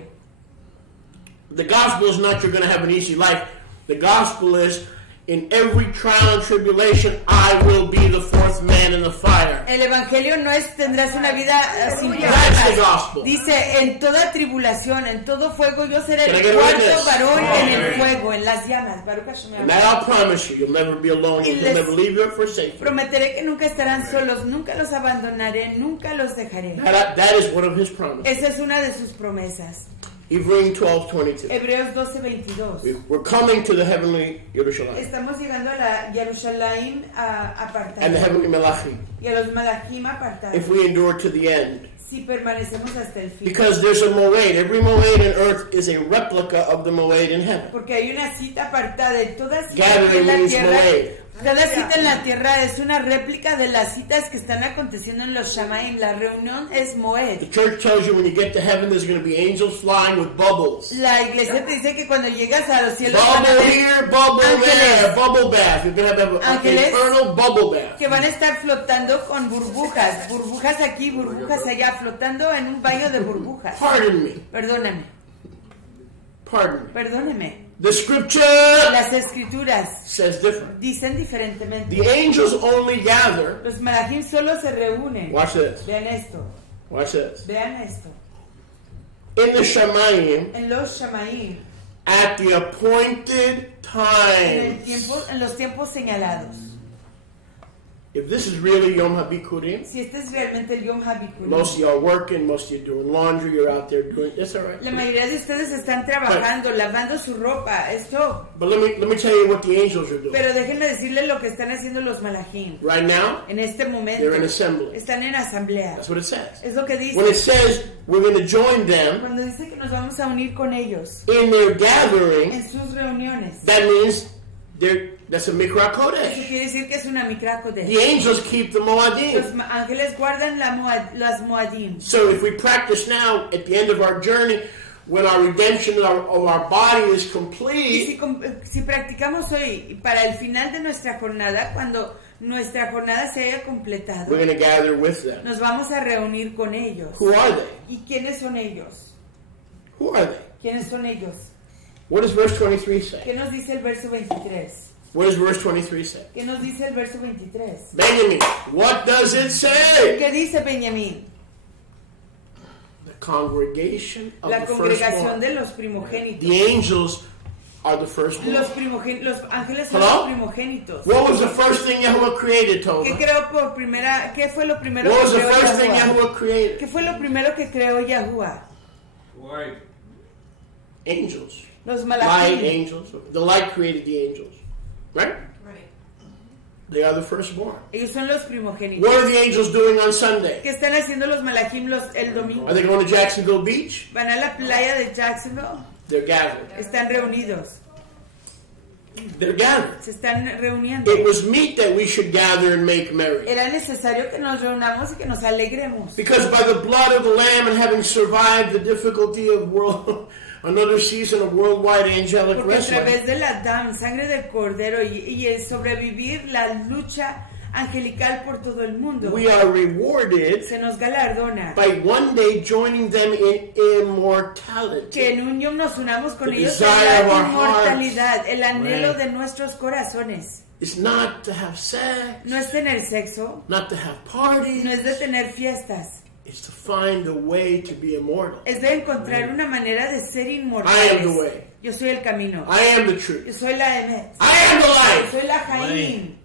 The gospel is not you're going to have an easy life. The gospel is in every trial and tribulation, I will be the fourth man in the fire. El evangelio no es tendrás una vida sin That's the pruebas. gospel. Dice, en toda tribulación, en todo fuego, yo seré Can I el get a cuarto witness? varón en el fuego, en las llamas. Baruch Hashem. And that I'll promise you, you'll never be alone. Y You'll les never leave you or forsake you. prometeré que nunca estarán solos, nunca los abandonaré, nunca los dejaré. That is one of his promises. Esa es una de sus promesas. Hebrews 12:22. Hebreos 12:22. We're coming to the heavenly Yerushalayim Estamos llegando a la Jerusalén and the apartada heavenly Malachim y a los Malachim apartados. if we endure to the end. Si permanecemos hasta el fin. Because there's a moed. Every moed in earth is a replica of the moed in heaven. Porque hay una cita apartada de toda cita Gathering en la means tierra. moed. Cada cita en la tierra es una réplica de las citas que están aconteciendo en los Shamaim. La reunión es The Moed. church tells you when you get to heaven there's going to be angels flying with bubbles. La iglesia te dice que cuando llegas a los cielos van a Bubble ver here, bubble there, ángeles. bubble bath. You're going to have an Ángeles. eternal bubble bath. que van a estar flotando con burbujas. Burbujas aquí, burbujas allá, flotando en un baño de burbujas. Pardon me. Perdóname, Pardon me. perdóneme. The scripture Las escrituras says different. dicen diferentemente. The angels only gather. Los malachim solo se reúnen. Watch this. Vean esto, Watch this. vean esto. In the Shamayim En los Shamaim, at the appointed times. en los tiempos señalados. If this is really Yom HaBikurim, Si este es realmente el Yom HaBikurim, most of you are working, most of you are doing laundry, you're out there doing, it's all right. la mayoría de ustedes están trabajando, lavando su ropa, esto. But let me tell you what the angels are doing. Pero déjenme decirles lo que están haciendo los malachim. Right now, En este momento, they're in assembly. están en asamblea. That's what it says. Es lo que dice. When it says we're going to join them Cuando dice que nos vamos a unir con ellos in their gathering, en sus reuniones, that means that's a Mikra eso Kodesh. quiere decir que es una micra The kodesh. angels keep the Los Moadim. ángeles guardan las moadim. So if we practice now at the end of our journey, when our redemption of our body is Y complete, si practicamos hoy para el final de nuestra jornada, cuando nuestra jornada se haya completado, we're going to gather with them. nos vamos a reunir con ellos. Who are they? ¿Y quiénes son ellos? Who are they? ¿Quiénes son ellos? What does verse 23 say? ¿Qué nos dice el verso 23? What does verse 23 say? ¿Qué nos dice el verso 23? Benjamin, what does it say? ¿Qué dice Benjamín? The congregation of La the congregación firstborn. de los primogénitos. The angels are the firstborn. Los ángeles son Hello? los primogénitos. What was the first thing Yahuwah created, ¿Qué Tova? creó por primera? ¿Qué fue lo primero What que was the creó first thing Yahuwah? Yahuwah created? ¿Qué fue lo primero que creó Yahuwah? White. Angels. Los Light malachim. angels. The light created the angels. Right? They are the firstborn. Ellos son los primogénitos. What are the angels doing on Sunday? ¿Qué están haciendo los malachim el domingo? Are they going to Jacksonville Beach? ¿Van a la playa de Jacksonville? They're gathered. Están reunidos. They're gathered. Se están reuniendo. It was meet that we should gather and make merry. Era necesario que nos reunamos y que nos alegremos. Because by the blood of the Lamb and having survived the difficulty of another season of worldwide angelic Porque a wrestling, través de la sangre del cordero y el sobrevivir la lucha angelical por todo el mundo, we are rewarded se nos galardona by one day joining them in immortality. que en unión nos unamos con The ellos en desire la of our inmortalidad, el anhelo Right. de nuestros corazones. It's not to have sex, No es tener sexo, not to have parties. no es de tener fiestas, It's to find a way to be immortal. es de encontrar una manera de ser I am the inmortales. way. Yo soy el camino, I am the truth. yo soy la Emet, I am the yo life. soy la Jaín.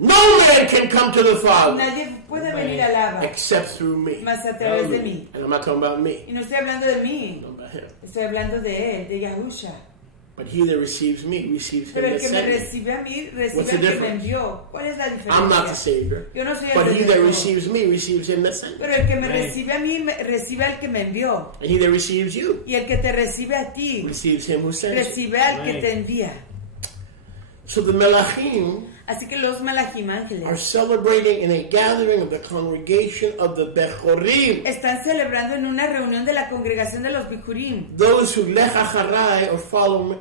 No man can come to the Father Nadie puede venir al Abba except through me. más a través de mí. And I'm not talking about me. Y no estoy hablando de I'm mí, talking about him. estoy hablando de él, de Yahusha. But he that receives me receives him Pero el that que me sent me. recibe a mí, recibe What's al the que me difference? envió. ¿Cuál es la diferencia? I'm not the Savior. Yo no soy el But he that Redentor. receives me receives him that sent me. Pero el que me recibe a mí, recibe al que me envió. And he that receives you Y el que te recibe a ti, receives him who sent you. recibe al que te envía. So the Melachim Así que los malachim are ángeles celebrating in a gathering of the congregation of the Bechorim. están celebrando en una reunión de la congregación de los Bikurim. Those who lech acharai or follow him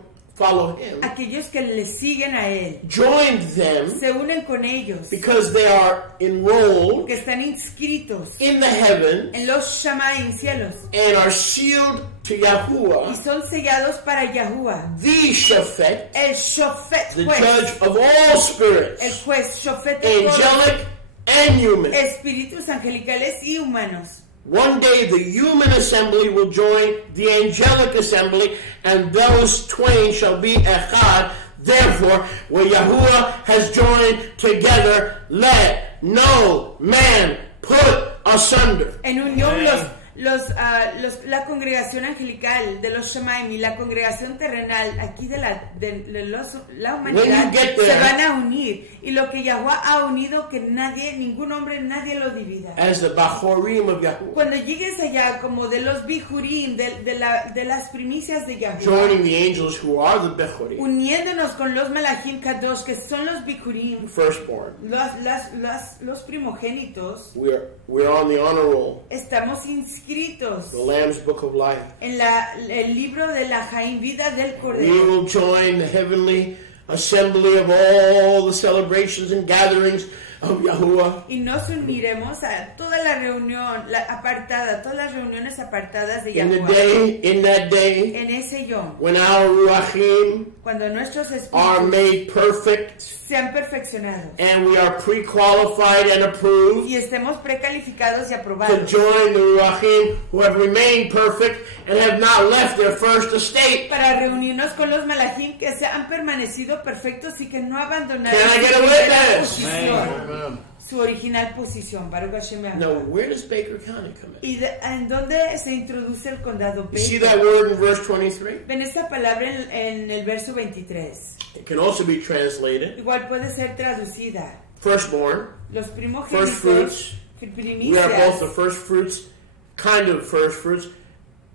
Aquellos que le siguen a él joined them se unen con ellos, because they are enrolled que están inscritos in the heavens en los Shamayim cielos and are sealed to y Yahuwah, son sellados para Yahuwah, the Shofet, el Shofet, the juez, judge of all el spirits, juez, Shofet de todos, angelic and human. espíritus angelicales y humanos. One day the human assembly will join the angelic assembly, and those twain shall be echad. Therefore, where Yahuwah has joined together, let no man put asunder. En unión la congregación angelical de los Shemaim y la congregación terrenal aquí de la humanidad se van a unir, y lo que Yahuwah ha unido, que ningún hombre, nadie lo divida. As the Bachorim of Yahuwah, Cuando llegues allá como de los Bijurim, de las primicias de Yahuwah, joining the angels who are the Bechorim, uniéndonos con los Malachim Kadosh, que son los Bijurim, firstborn, los primogénitos, we're on the honor roll, estamos inscritos the Lamb's Book of Life. en el libro de la Jaim, vida del We Cordero. will join the heavenly assembly of all the celebrations and gatherings of Yahuwah. Y nos uniremos a toda la reunión todas las reuniones apartadas de In Yahuwah. that day, En ese yom, when our Ruachim cuando nuestros are espíritus made perfect sean perfeccionados and we are pre-qualified and approved y estemos precalificados y to aprobados join the Ruachim who have remained perfect and have not left their first estate. para reunirnos con los malachim que se han permanecido perfectos y que no abandonaron Can I get a su primera witness? posición, su original posición. Baruch Hashem Now, Yahweh. where does Baker County come in? ¿Y en dónde se introduce el condado You see Baker? that word in verse 23? Ven esta palabra en el verso 23. It can also be translated Igual puede ser traducida. firstborn, Los first primogénitos, fruits. We are both the primicias, first fruits, kind of first fruits,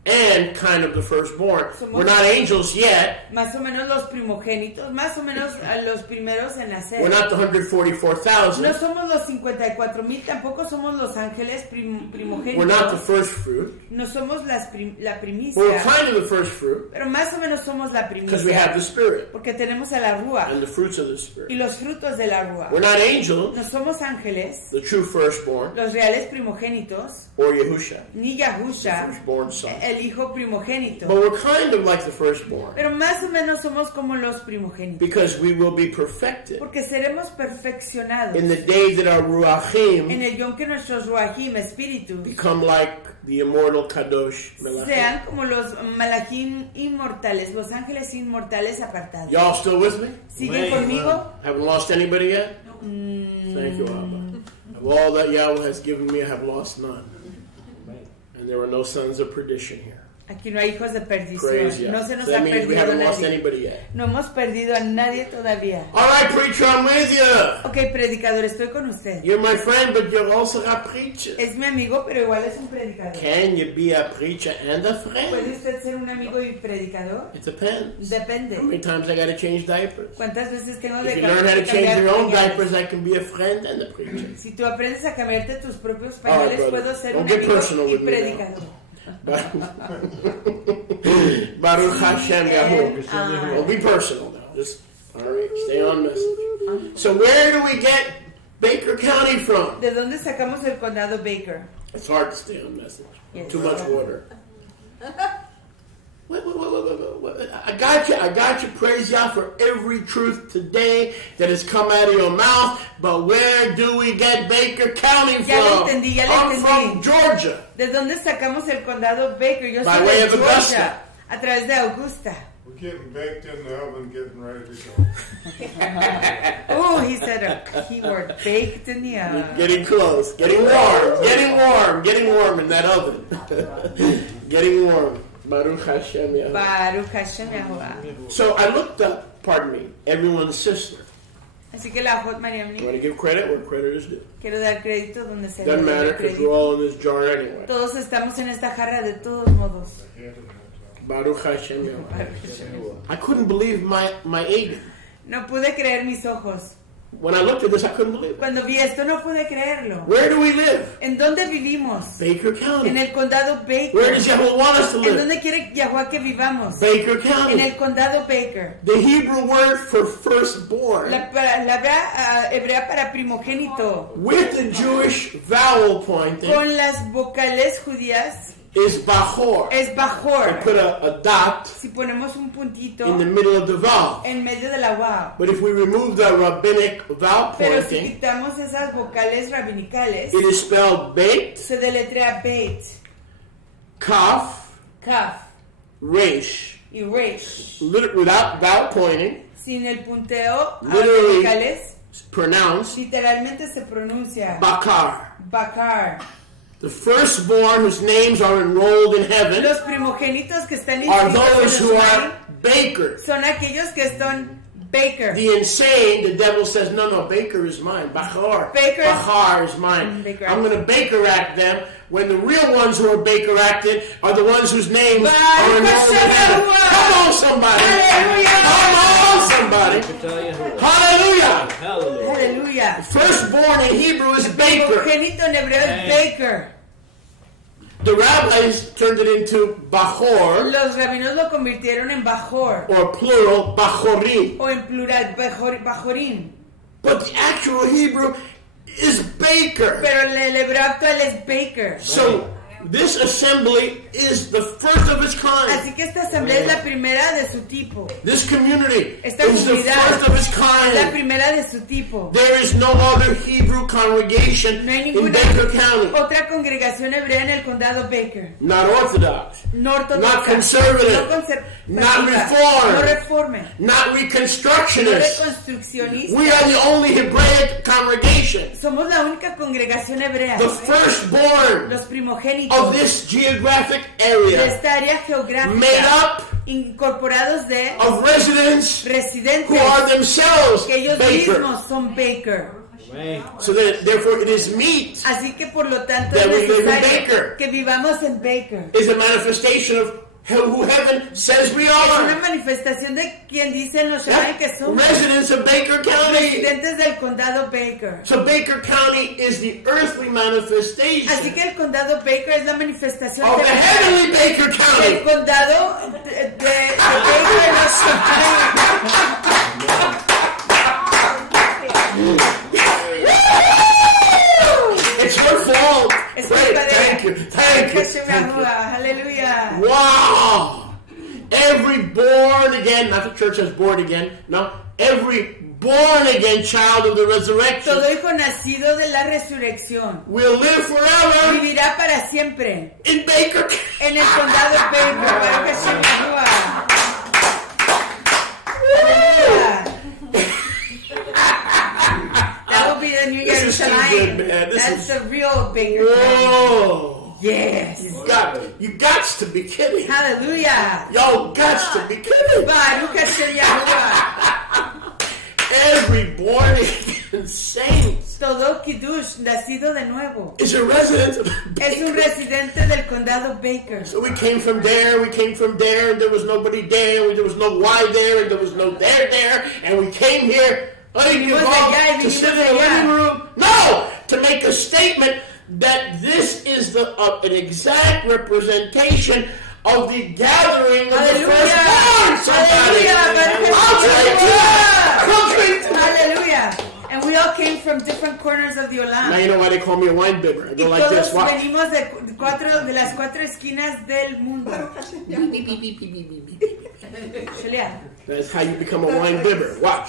and kind of the firstborn. We're not angels yet. más o menos los primogénitos, más o menos a los primeros en nacer. We're not the 144,000. No somos los 54,000, tampoco somos los ángeles primogénitos. We're not the first fruit. No somos la We're primicia, kind of the first fruit pero más o menos somos la because we have primicia, the Spirit porque tenemos a la Rúa and the fruits of the y Spirit. los frutos de la Rúa. We're not angels, No somos ángeles, the true firstborn, los reales primogénitos, or Yahusha, ni the Yahusha, firstborn son. el hijo primogénito. But we're kind of like the firstborn Pero más o menos somos como los primogénitos, because we will be perfected porque seremos perfeccionados in the day that our en Ruachim el yom que nuestros ruajim, espíritus, become like the immortal Kadosh Melachim. sean como los malachim inmortales, los ángeles inmortales apartados. Y'all still with me? ¿Siguen conmigo? Haven't lost anybody yet? Thank you, Abba. Of all that Yahweh has given me, I have lost none. And there were no sons of perdition here. Aquí no hay hijos de Praise perdición. Yah. No se nos So ha that means we perdido a haven't lost nadie. anybody yet. No hemos perdido a nadie todavía. All right, preacher, I'm with you. Ok, predicador, estoy con usted. You're my friend, but you're also a preacher. Es mi amigo, pero igual es un predicador. Can you be a preacher and a ¿Puede friend? usted ser un amigo y predicador? It depends. How Depende. many times I got to change diapers? ¿Cuántas veces tengo If que you learn how to change cambiar your own pañales? diapers, I can be a friend and a preacher. Si tú aprendes a cambiarte tus propios All right, pañales, brother. puedo ser Don't un get amigo personal y with me now. predicador. Baruch Hashem Yahuwah. Ah. Well, be personal now. Just, all right, stay on message. So where do we get Baker County from? ¿De dónde sacamos el condado Baker? It's hard to stay on message. Yes. Too much water. Wait. I got you. Praise Yah for every truth today that has come out of your mouth. But where do we get Baker County Ya lo from? entendí, ya lo I'm entendí. from Georgia. ¿De dónde sacamos el condado Baker? Yo By soy way de of Augusta. Georgia, a través de Augusta. We're getting baked in the oven, getting ready to go. Oh, he said a keyword, baked in the oven. Getting close. Getting warm in that oven. Getting warm. Baruch Hashem Yahuwah. Baruch Hashem Yahuwah. So I looked up, pardon me, everyone's sister. Así que la Jot Mariam You want to give credit where credit is due. quiero dar crédito donde se Doesn't debe matter dar because we're crédito. all in this jar anyway. Todos estamos en esta jarra de todos modos. Baruch Hashem Yahuwah. I couldn't believe my Aiden. No pude creer mis ojos. When I looked at this, I couldn't believe it. Cuando vi esto no pude creerlo. Where do we live? ¿En dónde vivimos? Baker County. En el condado Where Baker. does Yahuwah want us to ¿En live? dónde quiere Yahuwah que vivamos? Baker En County. el condado Baker. The Hebrew word for firstborn La palabra hebrea para primogénito. with the Jewish vowel pointing Con las vocales judías is Bachor. es We Bajor. put a dot Si ponemos un puntito in the middle of the vowel. en medio de la wow. But if we remove the rabbinic vowel Pero si pointing, quitamos esas vocales rabinicales, it is spelled Beit, se deletrea Beit, Kaf, Kaf Resh. y Resh. Without vowel pointing, Sin el punteo a Literally. vocales, pronounced literalmente se pronuncia Bakar. Bakar. The firstborn whose names are enrolled in heaven Los primogénitos que están are inscritos en those el who Shemai are bakers. son aquellos que son Baker. The insane, the devil says, no, Baker is mine. Bachar is mine. Baker. I'm going to Baker act them, when the real ones who are Baker acted are the ones whose names are enrolled in heaven. Come on, somebody. Hallelujah. Come on, somebody. Hallelujah. Hallelujah. Aleluya. Firstborn in Hebrew is Baker. Primogénito en hebreo es Baker. The rabbis turned it into Bachor, Los rabinos lo convirtieron en Bajor or plural, Bachorim. o en plural Bajorín. But the actual Hebrew is Baker. Pero el hebreo actual es Baker. So this assembly is the first of its kind. Así que esta asamblea es la primera de su tipo. This community Esta is the comunidad first of its es la kind. primera de su tipo. There is no other Hebrew congregation No hay in ninguna Baker County. otra congregación hebrea en el condado Baker. Not Orthodox, No ortodoxa, not conservative, no conservativa, not reformed, no reforme, not no reconstructionist. reconstruccionista. We are the only Hebraic congregation, Somos la única congregación hebrea. the firstborn Los primogénitos of this geographic de area, esta área made geográfica, up incorporados de of residents residentes who are themselves que ellos Baker. mismos son Baker. Amen. So that therefore it is meet Así que por lo tanto That es we live in necesario Baker. que vivamos en Baker. is a manifestation of who heaven says we Es una are. manifestación de quien dicen los Shemai que somos Residents of Baker County. residentes del condado Baker. So Baker County is the earthly Así manifestation que el condado Baker es la manifestación of the heavenly Baker del County. condado de Baker no It's your fault. Es Great. culpa de Thank you. Thank you. Hashem Yahuwah. Aleluya. Wow. Every born again, not the church has born again, no, every born again child of the resurrection Todo hijo nacido de la resurrección will live forever vivirá para siempre in Baker en el condado Baker. Baruch Hashem Yahuwah. Aleluya. That will be the New This is too Jerusalem. good, man. This That's is- the real Baker. Whoa. Yes. You gots to be kidding. Hallelujah. Y'all gots to be kidding. Baruch Hashem Yahuwah. Every born again saint Todo Kiddush nacido de nuevo is a resident of es un Baker. residente del condado Baker. So we came from there, and there was nobody there, and there was no why there, and there was no there, and we came here Vinimos de allá y to sit in the vinimos de allá. living room. No! To make a statement that this is an exact representation of the gathering of the Hallelujah. firstborn. Somebody. Hallelujah. I'll drink to that. I'll drink to that. Hallelujah. And we all came from different corners of the Now Olam. you know why they call me a wine bibber. I Y go like this. todos Watch. venimos de las cuatro esquinas del mundo. Shelia. That's how you become a wine bibber. Watch.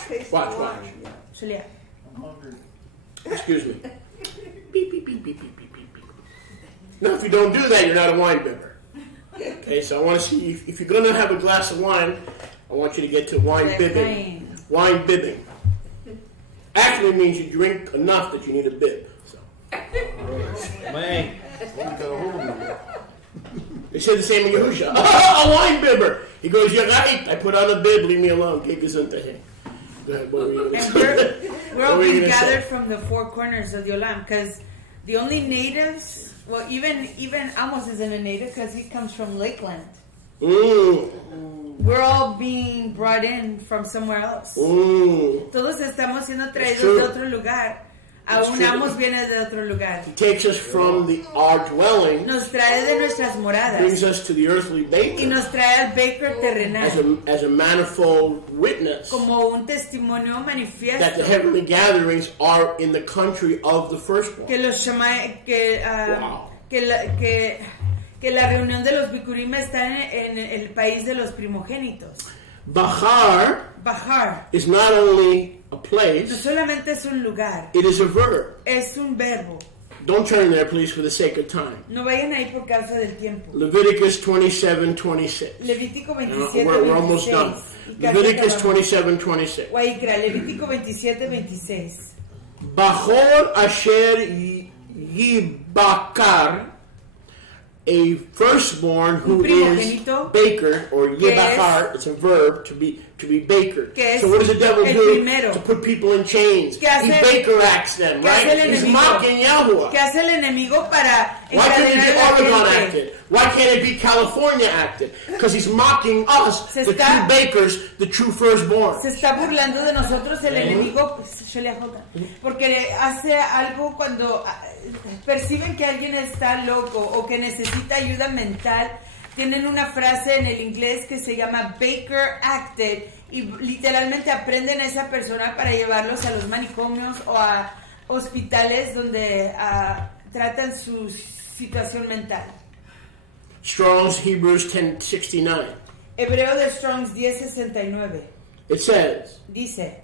Shelia. Excuse me. Beep, beep, beep, beep, beep, beep, beep, beep. Now, if you don't do that, you're not a wine bibber. Okay, so I want to see if you're going to have a glass of wine, I want you to get to wine bibbing. Wine bibbing. Actually means you drink enough that you need a bib. So Amen. Well, you got a hold of me. He said the same in Yahusha. A wine bibber. He goes, Yagait, I put on a bib, leave me alone. Go ahead, what were you And say? we're all being gathered from the four corners of the Olam, because the only natives, well, even Amos isn't a native because he comes from Lakeland. We're all being brought in from somewhere else. Todos estamos siendo traídos de otro lugar. Aún Amos viene de otro lugar. He takes us from our dwelling. Nos trae de nuestras moradas. Brings us to the earthly baker. Y nos trae al baker terrenal. As a manifold witness. Como un testimonio manifiesto. That the heavenly gatherings are in the country of the firstborn. Que los que la reunión de los Bikurim está en el país de los primogénitos. BAKAR is not only a place. No solamente es un lugar. It is a verb. Es un verbo. Don't turn there, please, for the sake of time. No vayan ahí por causa del tiempo. Leviticus 27:26. Levítico 27:26. We're almost done. Leviticus 27:26. Waikra, Levítico 27:26. Bachor asher yibakar, a firstborn who is bakered, or yibakar, it's a verb, to be bakered. So what does the devil do? To put people in chains. He baker acts them, right? He's mocking Yahuwah. ¿Qué hace el enemigo para Why can't it be Oregon acted? Why can't it be California acted? Because he's mocking us, the true bakers, the true firstborn. Se está burlando de nosotros el enemigo, porque hace algo cuando perciben que alguien está loco o que necesita ayuda mental. Tienen una frase en el inglés que se llama Baker Acted y literalmente aprenden a esa persona para llevarlos a los manicomios o a hospitales donde tratan su situación mental. Strong's Hebrews 10:69. Hebreo de Strong's 10:69. It says, dice,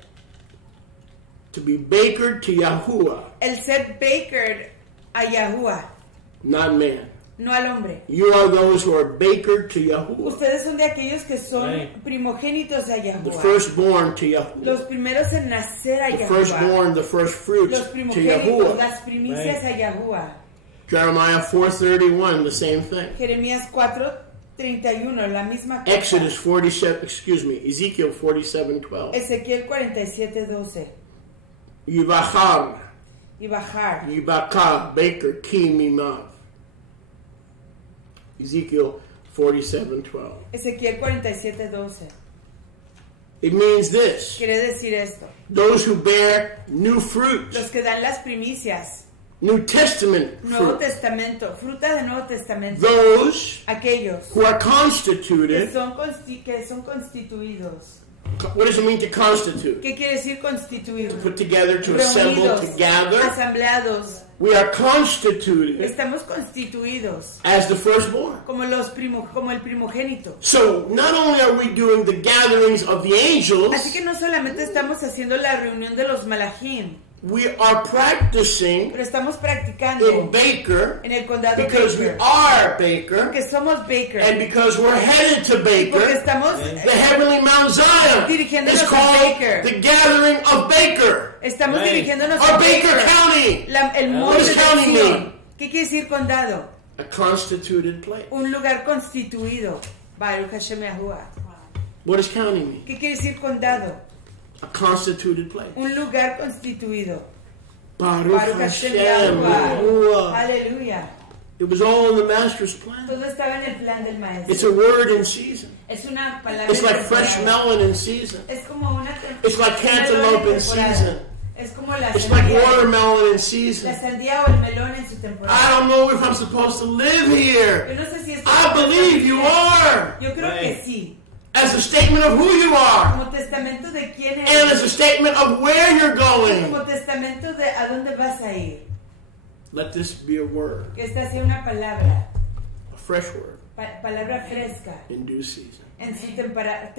to be bakered to Yahuwah. El ser bakered a Yahuwah. Not man. No al hombre. You are those who are bakered to Yahuwah. Ustedes son de aquellos que son primogénitos a Yahuwah. The firstborn to Yahuwah. Los primeros en nacer a Yahuwah. The firstborn, the first fruits Los to primogénitos, Yahuwah. las primicias a Yahuwah. Jeremiah 4:31, the same thing. Jeremías 4:31, la misma cosa. Exodus 47, Ezekiel 47:12. Ezequiel 47:12. Yibachar. Yibachar. Yibakar, baker, ki mimav. Ezekiel 47:12. Ezequiel 47:12. It means this. Quiere decir esto. Those who bear new fruit. Los que dan las primicias. New Testament Nuevo fruit. Testamento, fruta de Nuevo Testamento. Those aquellos who are constituted. Que son constituidos. What does it mean to constitute? ¿Qué quiere decir constituir? To put together, to assemble, to gather. Asambleados. We are constituted. Estamos constituidos. As the firstborn. Como el primogénito. So not only are we doing the gatherings of the angels. Así que no solamente estamos haciendo la reunión de los malachim. We are practicing. Pero estamos practicando. In Baker. En el condado because Baker. we are Baker. Porque somos Baker. And because we're headed to Baker. Porque estamos the heavenly Mount Zion is called Baker. the gathering of Baker. Estamos dirigiéndonos a Baker County. El monte de county Sion. ¿Qué quiere decir condado? A constituted place. Un lugar constituido. Baruch Hashem Yahuwah. What does county mean? ¿Qué quiere decir condado? A constituted place. Un lugar constituido. Baruch Hashem Yahuwah. Aleluya. It was all in the master's plan. Todo estaba en el plan del maestro. It's a word in season. Es una palabra. It's like fresh melon in season. Es como una. It's like cantaloupe in season. Es como la it's like watermelon in season. La sandía o el melón en su temporada. I don't know if I'm supposed to live here. Yo no sé si I believe you are. Yo creo que sí. As a statement of who you are. Como testamento de quién eres. And as a statement of where you're going. Como testamento de a dónde vas a ir. Let this be a word. Que esta sea una palabra. A fresh word. Palabra fresca. In due season. En su temporada.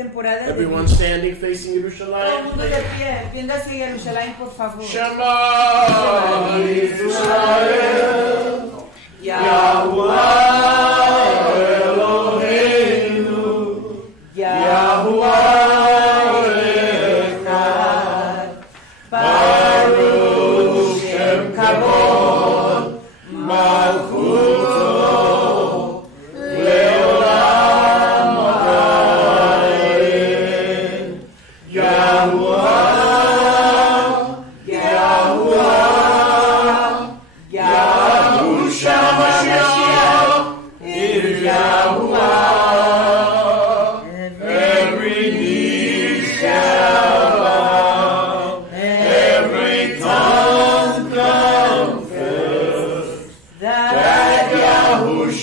Everyone standing facing Yerushalayim. Todo el mundo de pie, viendo hacia Yerushalayim, por favor. Shema Yisrael, Yahuwah Eloheinu, Yahuwah Echad, Baruch Shem Kavod, Malchuto,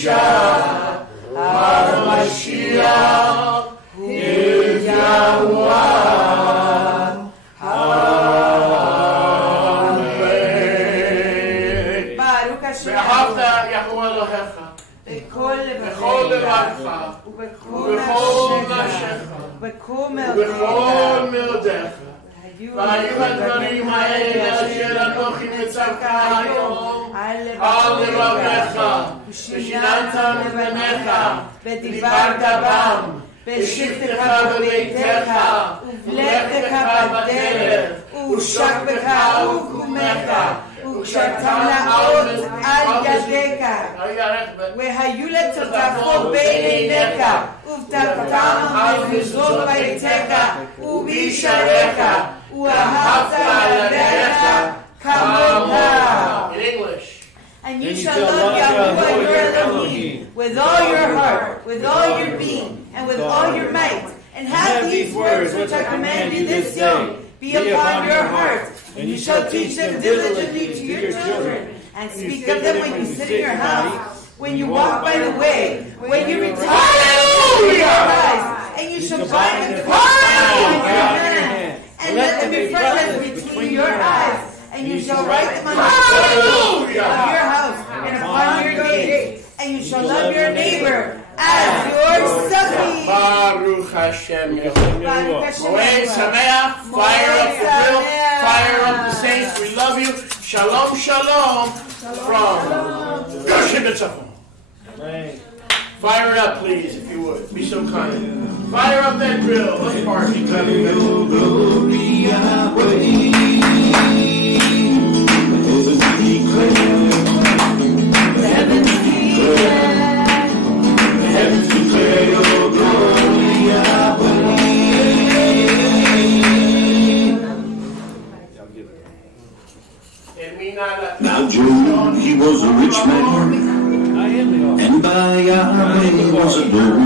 Yahusha HaMashiach is Yahuwah. Amen. Baruch Hashem. ואהבת יהוה אלוהיך בכל בכל לבבך ובכל ובכל נפשך נפשך ובכל ובכל מאודיך. מאודיך. והיו הדברים האלה אשר אנוכי מצווך היום על לבבך ושיננת לבניך ודיברת בם בשבתך בביתך ובלכתך בדרך ושכבך וקומך וקשרתם לעוד על ידיך והיו לטוטפות בין עיניך ובטחתם על מזרוק ביתך ובישריך ואהבת ילדיך כמוך. In English. And you shall love Yahuwah your Elohim with all your heart, with all your being, and with all your might. And have these words which I command you this day be upon your heart, and you shall teach them diligently to your children, and speak of them when you sit in your house, when you walk by the way, when you retire to your eyes, and you shall bind them on your hand, and let them be frontlets between your eyes. And you shall write them on the doors of your house and upon your gates. And you shall love your neighbor as yourself. Baruch Hashem. Baruch Hashem. Moed Sameach. Fire up the grill. Fire up the saints. We love you. Shalom, shalom. From Goshen B'Tzafon. Fire it up, please, if you would. Be so kind. Fire up that grill. Let's party. Now Job, he was a rich man, and by Yahweh was adored.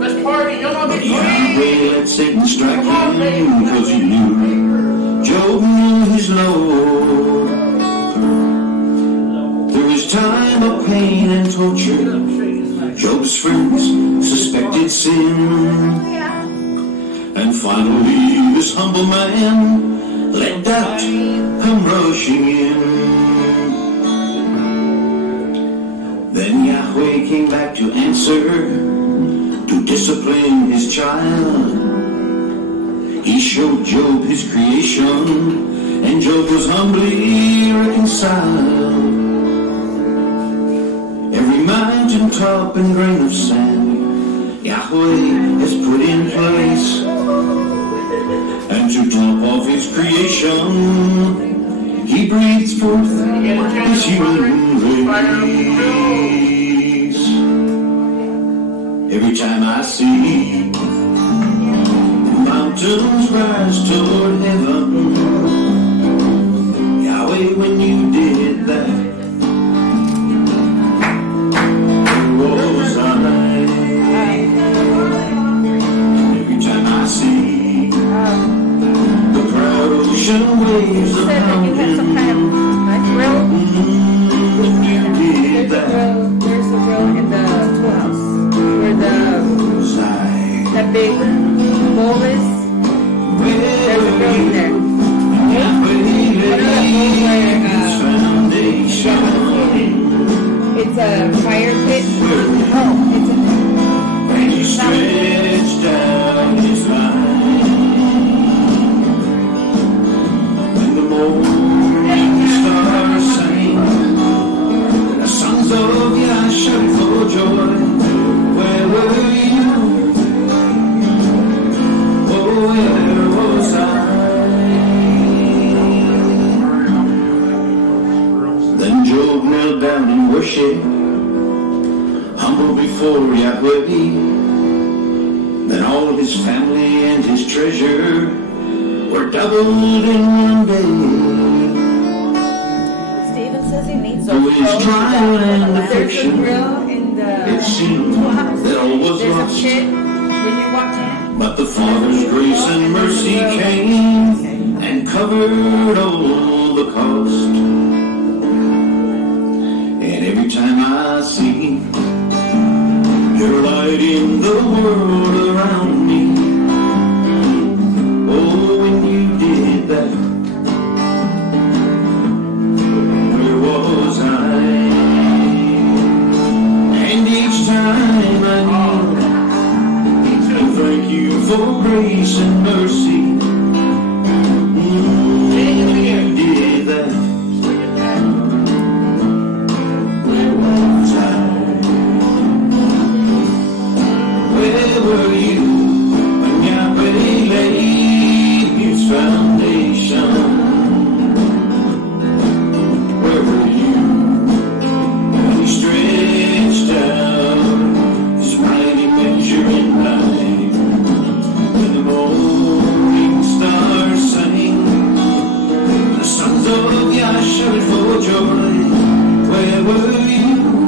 Let's party. Y'all want But to be Yahweh let Satan strike him, because he knew Job knew his Lord. Through his time of pain and torture, Job's friends suspected sin. And finally this humble man let doubt come rushing in. Then Yahweh came back to answer, to discipline his child. He showed Job his creation, and Job was humbly reconciled. Every mountain top and grain of sand Yahweh has put in place, and to top of his creation he breathes forth his human race. Every time I see mountains rise toward heaven, Yahweh, when you did that, where was I? Every time I see the proud ocean waves of mountains, some kind of grill. when you did that, There's a grill in the toolhouse where was I? that big bowl is. There's a grill in there. It's a fire pit. Oh, it's a And he stretched out his line. When the morning stars sang the songs of Yahshua for joy, where were you? Oh, where was I? Then Job knelt down in worship, humble before Yahweh. Then all of his family and his treasure were doubled in one day. Steven says he needs a Through his trial and There's a affliction, grill in the it seemed toolhouse. that all was There's a lost. pit when you walk in. But the Father's grace and mercy came and covered all the cost. And And every time I see your light in the world around me, oh, when you did that, where was I? And each time I knew, thank you for grace and mercy. You did that. Where was I? Where were you when Yahweh laid His foundation? Where were you when He stretched out His mighty measuring line? When the morning stars sang, the sons of Yah shouted for joy. Where were you